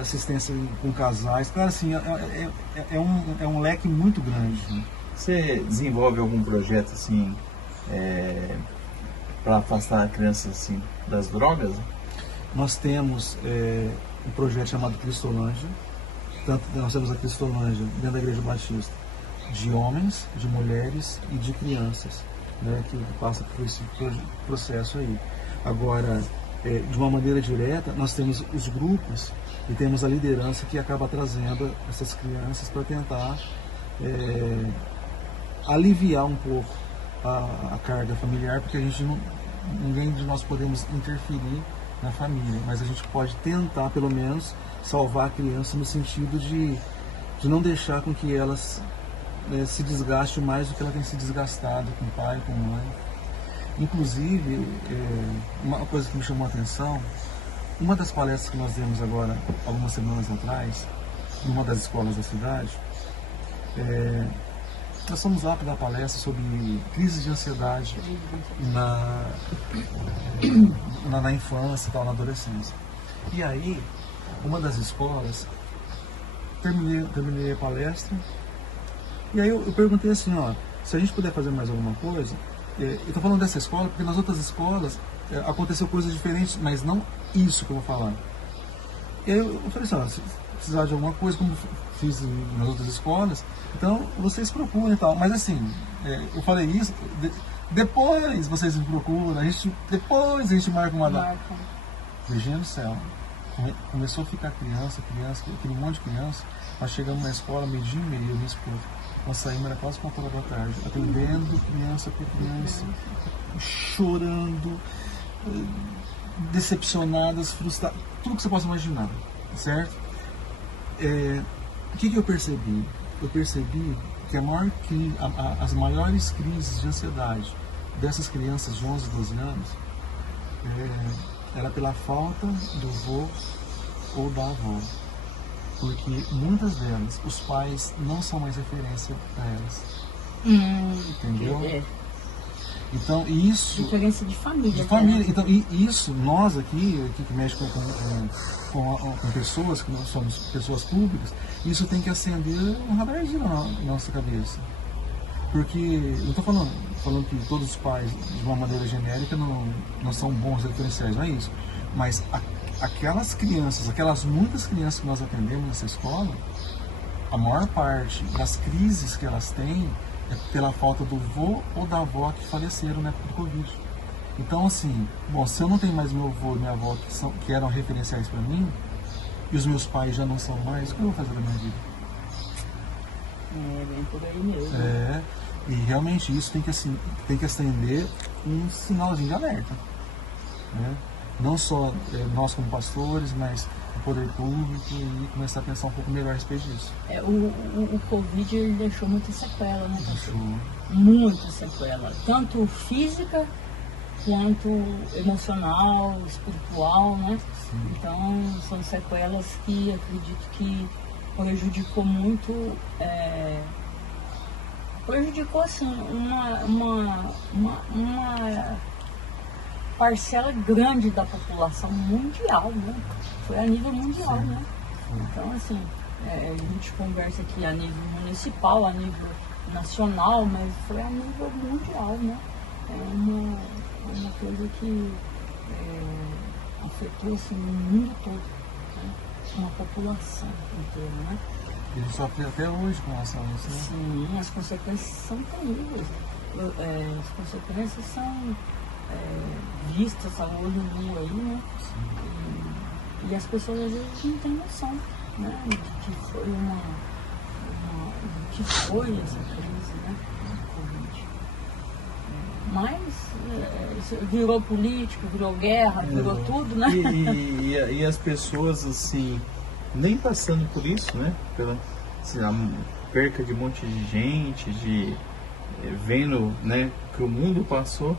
assistência com casais. Claro, assim, é um leque muito grande. Né? Você desenvolve algum projeto assim para afastar crianças assim das drogas? Nós temos um projeto chamado Cristolândia. Tanto nós temos a Cristolândia dentro da Igreja Batista de homens, de mulheres e de crianças, né, que passa por esse processo aí. Agora, de uma maneira direta, nós temos os grupos e temos a liderança que acaba trazendo essas crianças para tentar aliviar um pouco a carga familiar, porque ninguém de nós podemos interferir na família, mas a gente pode tentar, pelo menos, salvar a criança no sentido de não deixar com que elas se desgaste mais do que ela tem se desgastado com o pai, com a mãe. Inclusive, uma coisa que me chamou a atenção, uma das palestras que nós demos agora, algumas semanas atrás, numa das escolas da cidade, nós fomos lá para dar palestra sobre crise de ansiedade na infância e tal, na adolescência. E aí, uma das escolas, terminei a palestra, e aí eu perguntei assim, se a gente puder fazer mais alguma coisa. Eu estou falando dessa escola porque nas outras escolas aconteceu coisas diferentes, mas não isso que eu vou falar. E aí eu falei assim, se precisar de alguma coisa, como fiz nas outras escolas, então vocês procurem e tal. Mas assim, eu falei isso, depois vocês me procuram, depois a gente marca uma data. Virgínia do céu, começou a ficar criança, aquele monte de criança, nós chegamos na escola, 12:30, minha esposa. Nós saímos, era quase 4 horas da tarde, atendendo criança por criança, chorando, decepcionadas, frustradas, tudo que você possa imaginar, certo? O que eu percebi? Eu percebi que as maiores crises de ansiedade dessas crianças de 11, 12 anos era pela falta do vô ou da avó. Porque muitas delas, os pais não são mais referência para elas. Entendeu? Então, isso... Diferença de família. De família. Então, isso, nós aqui que mexe com pessoas, que nós somos pessoas públicas, isso tem que acender um radarzinho na nossa cabeça. Porque, eu não estou falando que todos os pais, de uma maneira genérica, não são bons referenciais, não é isso. Mas aquelas crianças, aquelas muitas crianças que nós atendemos nessa escola, a maior parte das crises que elas têm é pela falta do vô ou da avó que faleceram na época do Covid. Então, assim, se eu não tenho mais meu vô e minha avó que eram referenciais para mim, e os meus pais já não são mais, o que eu vou fazer da minha vida? Bem por aí mesmo. E realmente isso tem que acender um sinalzinho de alerta, né? Não só nós como pastores, mas o poder público, e começar a pensar um pouco melhor a respeito disso. O Covid ele deixou muita sequela, né? Deixou. Muita sequela, tanto física quanto emocional, espiritual, né? Sim. Então são sequelas que acredito que prejudicou muito, prejudicou assim uma parcela grande da população mundial, né? Foi a nível mundial, Sim. né? Então, assim, a gente conversa aqui a nível municipal, a nível nacional, mas foi a nível mundial, né? É uma coisa que afetou assim, o mundo todo, né? Uma população inteira, né? Ele sofre até hoje com relação a isso, né? Sim, as consequências são terríveis. As consequências são vistas a olho nu aí, né? E as pessoas às vezes não têm noção, né? De que foi de que foi essa crise, né? Covid. Mas virou político, virou guerra, virou tudo, né? E as pessoas, assim, nem passando por isso, né? Pela assim, a perca de um monte de gente, vendo, né, que o mundo passou,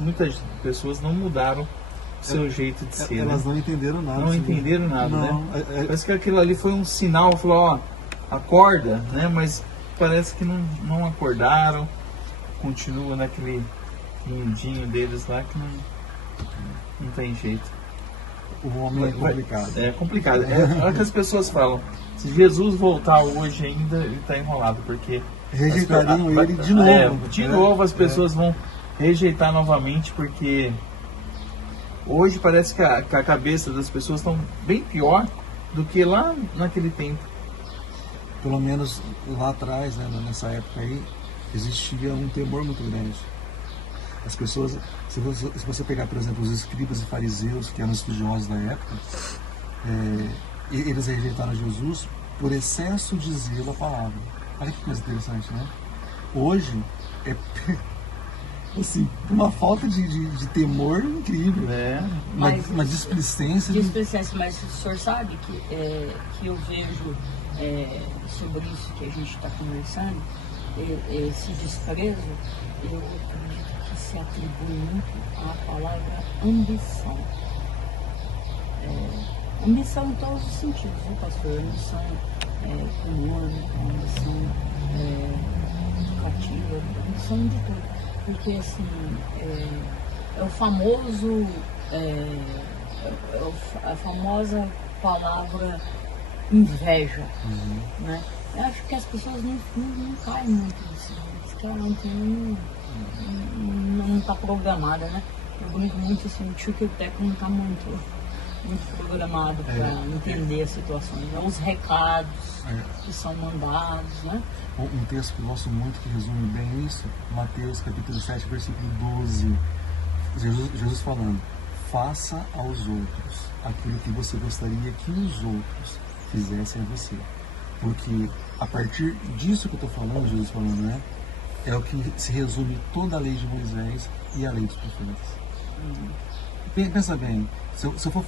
muitas pessoas não mudaram o seu jeito de ser. Elas né? não entenderam nada. Não entenderam nada, não, né? Parece que aquilo ali foi um sinal, falou, ó, acorda, né? Mas parece que não acordaram, continua naquele mundinho deles lá que não tem jeito. O homem é complicado. É complicado. É o que as pessoas falam. Se Jesus voltar hoje ainda, ele está enrolado, porque rejeitariam ele de novo. De novo as pessoas vão rejeitar novamente, porque hoje parece que a cabeça das pessoas estão bem pior do que lá naquele tempo. Pelo menos lá atrás, né, nessa época aí, existia um temor muito grande. As pessoas, se você pegar, por exemplo, os escribas e fariseus, que eram estudiosos da época, eles rejeitaram Jesus por excesso de zelo à palavra. Olha que coisa interessante, né? Hoje, assim, uma falta de temor incrível. Uma displicência. Displicência, mas o senhor sabe que eu vejo sobre isso que a gente está conversando, esse desprezo, eu acredito que se atribui muito à palavra ambição. Ambição em todos os sentidos, viu, pastor? Ambição econômica, ambição educativa, ambição de tudo. Porque, assim, é o famoso, a famosa palavra inveja, né? Eu acho que as pessoas não caem muito nisso, porque ela não está programada, né? Eu brinco muito assim, o tio que o Teco não está muito programado para entender as situações, né? Os recados que são mandados, né? Um texto que eu gosto muito, que resume bem isso, Mateus capítulo 7, versículo 12, Jesus falando, faça aos outros aquilo que você gostaria que os outros fizessem a você. Porque a partir disso que eu estou falando, Jesus falando, né, é o que se resume toda a lei de Moisés e a lei dos profetas. Pensa bem, se eu for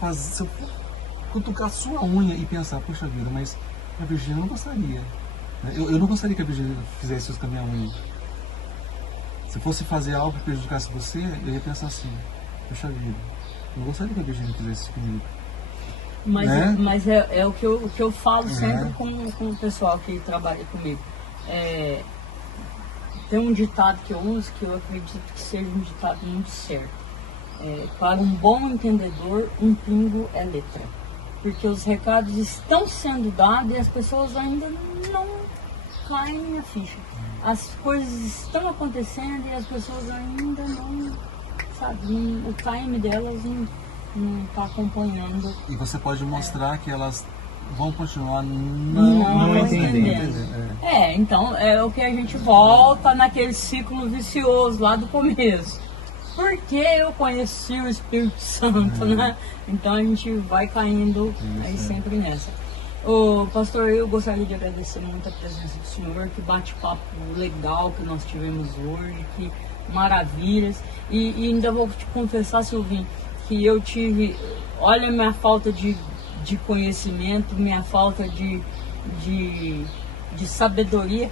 cutucar a sua unha e pensar, poxa vida, mas a Virgínia não gostaria. Eu não gostaria que a Virgínia fizesse isso com a minha unha. Se fosse fazer algo que prejudicasse você, eu ia pensar assim, poxa vida, eu não gostaria que a Virgínia fizesse isso comigo. Mas é o que eu falo sempre com o pessoal que trabalha comigo. Tem um ditado que eu uso que eu acredito que seja um ditado muito certo. Para um bom entendedor, um pingo é letra. Porque os recados estão sendo dados e as pessoas ainda não caem na ficha. As coisas estão acontecendo e as pessoas ainda não, sabe, o time delas não está acompanhando. E você pode mostrar que elas vão continuar não entendendo. Então é o que a gente volta naquele ciclo vicioso lá do começo. Porque eu conheci o Espírito Santo, né? Então a gente vai caindo aí sempre nessa. Ô, pastor, eu gostaria de agradecer muito a presença do senhor, que bate-papo legal que nós tivemos hoje, que maravilhas. E ainda vou te confessar, Silvinho, que eu tive, olha a minha falta de conhecimento, minha falta de sabedoria.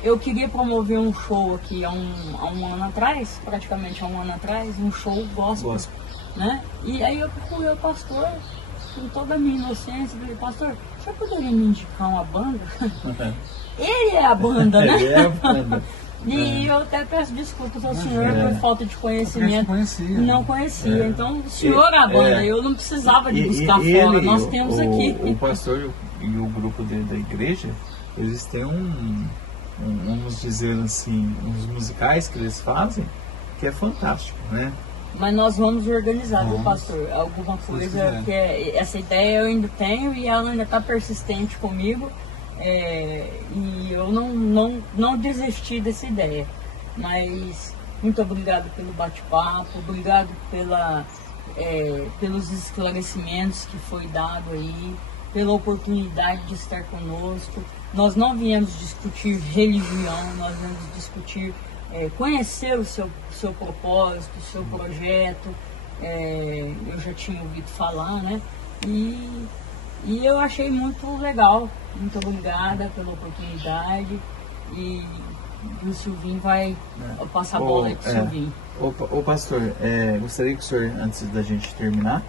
Eu queria promover um show aqui há um ano atrás, praticamente há um ano atrás, um show gospel, né? E aí eu procurei o pastor, com toda a minha inocência, falei, pastor, você poderia me indicar uma banda? Ele é a banda, né? Ele é a banda. E eu até peço desculpas ao senhor por falta de conhecimento. Não conhecia. Então, o senhor é a banda, eu não precisava de buscar fora, nós temos aqui. O pastor e o grupo da igreja, eles têm vamos dizer assim, uns musicais que eles fazem, que é fantástico, né? Mas nós vamos organizar, viu, pastor? Alguma coisa, que essa ideia eu ainda tenho e ela ainda está persistente comigo. E eu não desisti dessa ideia. Mas muito obrigado pelo bate-papo, obrigado pelos esclarecimentos que foi dado aí, pela oportunidade de estar conosco. Nós não viemos discutir religião, nós viemos discutir conhecer o seu propósito, o seu projeto. Eu já tinha ouvido falar, né? E eu achei muito legal. Muito obrigada pela oportunidade. E o Silvinho vai passar a bola aí pro Silvinho. Ô pastor, gostaria que o senhor, antes da gente terminar,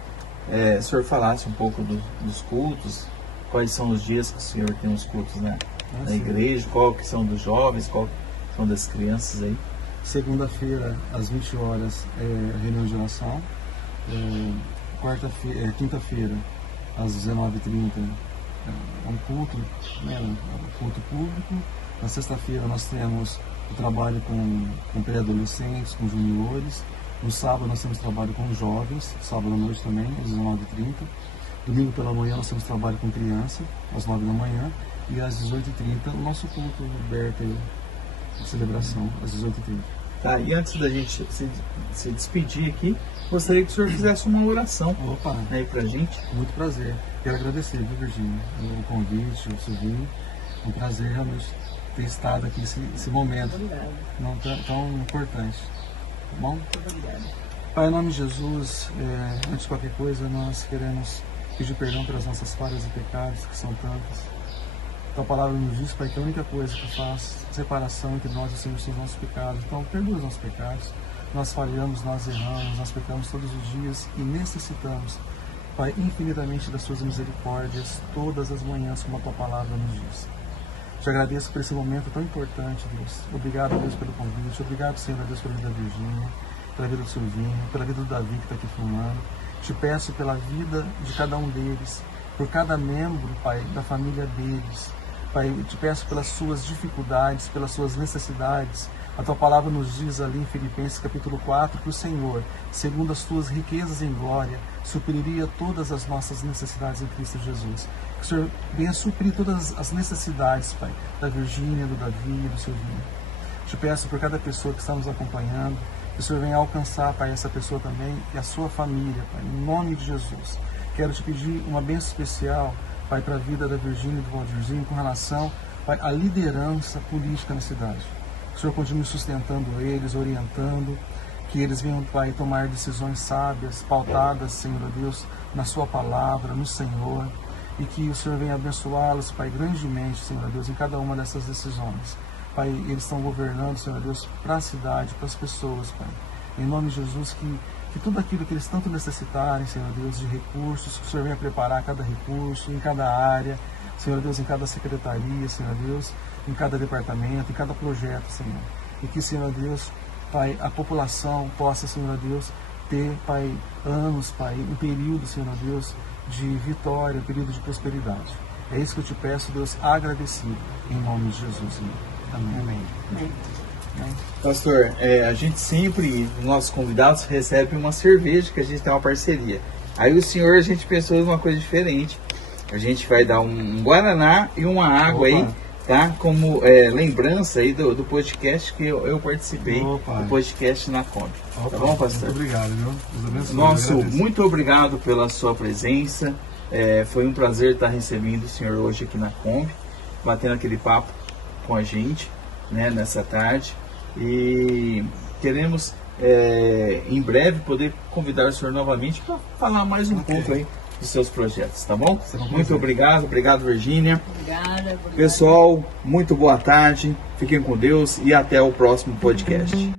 o senhor falasse um pouco dos cultos, quais são os dias que o senhor tem os cultos na igreja, qual que são dos jovens, qual que são das crianças aí. Segunda-feira, às 20 horas, reunião de oração. Quinta-feira, às 19h30, um culto, um culto público. Na sexta-feira nós temos o trabalho com pré-adolescentes, com juniores. No sábado nós temos trabalho com jovens, sábado à noite também, às 19h30. Domingo pela manhã nós temos trabalho com criança, às 9 da manhã. E às 18h30 o nosso culto aberto, a celebração, às 18h30. Tá, e antes da gente se despedir aqui, gostaria que o senhor fizesse uma oração aí pra gente. Muito prazer. Quero agradecer, viu, Virgínia, o convite, o Silvinho. É um prazer realmente ter estado aqui nesse momento não tão importante. Tá bom? Muito obrigada. Pai, em nome de Jesus, antes de qualquer coisa, nós queremos pedir perdão pelas nossas falhas e pecados, que são tantos. Tua palavra nos diz, Pai, que a única coisa que faz separação entre nós e o Senhor são os nossos pecados. Então, perdoa os nossos pecados. Nós falhamos, nós erramos, nós pecamos todos os dias e necessitamos, Pai, infinitamente das Suas misericórdias, todas as manhãs, como a Tua palavra nos diz. Te agradeço por esse momento tão importante, Deus. Obrigado, Deus, pelo convite. Obrigado, Senhor, Deus, pela vida da Virgínia, pela vida do Silvinho, pela vida do Davi, que está aqui filmando. Te peço pela vida de cada um deles, por cada membro, Pai, da família deles. Pai, eu te peço pelas suas dificuldades, pelas suas necessidades. A Tua palavra nos diz ali em Filipenses capítulo 4 que o Senhor, segundo as Tuas riquezas em glória, supriria todas as nossas necessidades em Cristo Jesus. Que o Senhor venha suprir todas as necessidades, Pai, da Virgínia, do Davi, do Silvinho. Te peço por cada pessoa que está nos acompanhando, que o Senhor venha alcançar, Pai, essa pessoa também e a sua família, Pai, em nome de Jesus. Quero te pedir uma bênção especial, Pai, para a vida da Virgínia e do Valdirzinho com relação, Pai, à liderança política na cidade. Que o Senhor continue sustentando eles, orientando, que eles venham, Pai, tomar decisões sábias, pautadas, Senhor Deus, na Sua palavra, no Senhor, e que o Senhor venha abençoá-los, Pai, grandemente, Senhor Deus, em cada uma dessas decisões. Pai, eles estão governando, Senhor Deus, para a cidade, para as pessoas, Pai. Em nome de Jesus, que tudo aquilo que eles tanto necessitarem, Senhor Deus, de recursos, que o Senhor venha preparar cada recurso, em cada área, Senhor Deus, em cada secretaria, Senhor Deus, em cada departamento, em cada projeto, Senhor. E que, Senhor Deus, Pai, a população possa, Senhor Deus, ter, Pai, anos, Pai, um período, Senhor Deus, de vitória, um período de prosperidade. É isso que eu te peço, Deus, agradecido, em nome de Jesus, Senhor. Amém. Amém. Pastor, a gente sempre, os nossos convidados, recebe uma cerveja, que a gente tem uma parceria. Aí o senhor, a gente pensou em uma coisa diferente. A gente vai dar um Guaraná e uma água aí, tá? Como lembrança aí do podcast que eu participei, do podcast na Kombi. Tá bom, pastor? Muito obrigado, viu? Deus abençoe. Nosso, muito obrigado pela sua presença. Foi um prazer estar recebendo o senhor hoje aqui na Kombi, batendo aquele papo com a gente, né, nessa tarde. E queremos em breve poder convidar o senhor novamente para falar mais um pouco aí dos seus projetos, tá bom? Muito obrigado, Virgínia. Obrigada. Pessoal, muito boa tarde, fiquem com Deus e até o próximo podcast.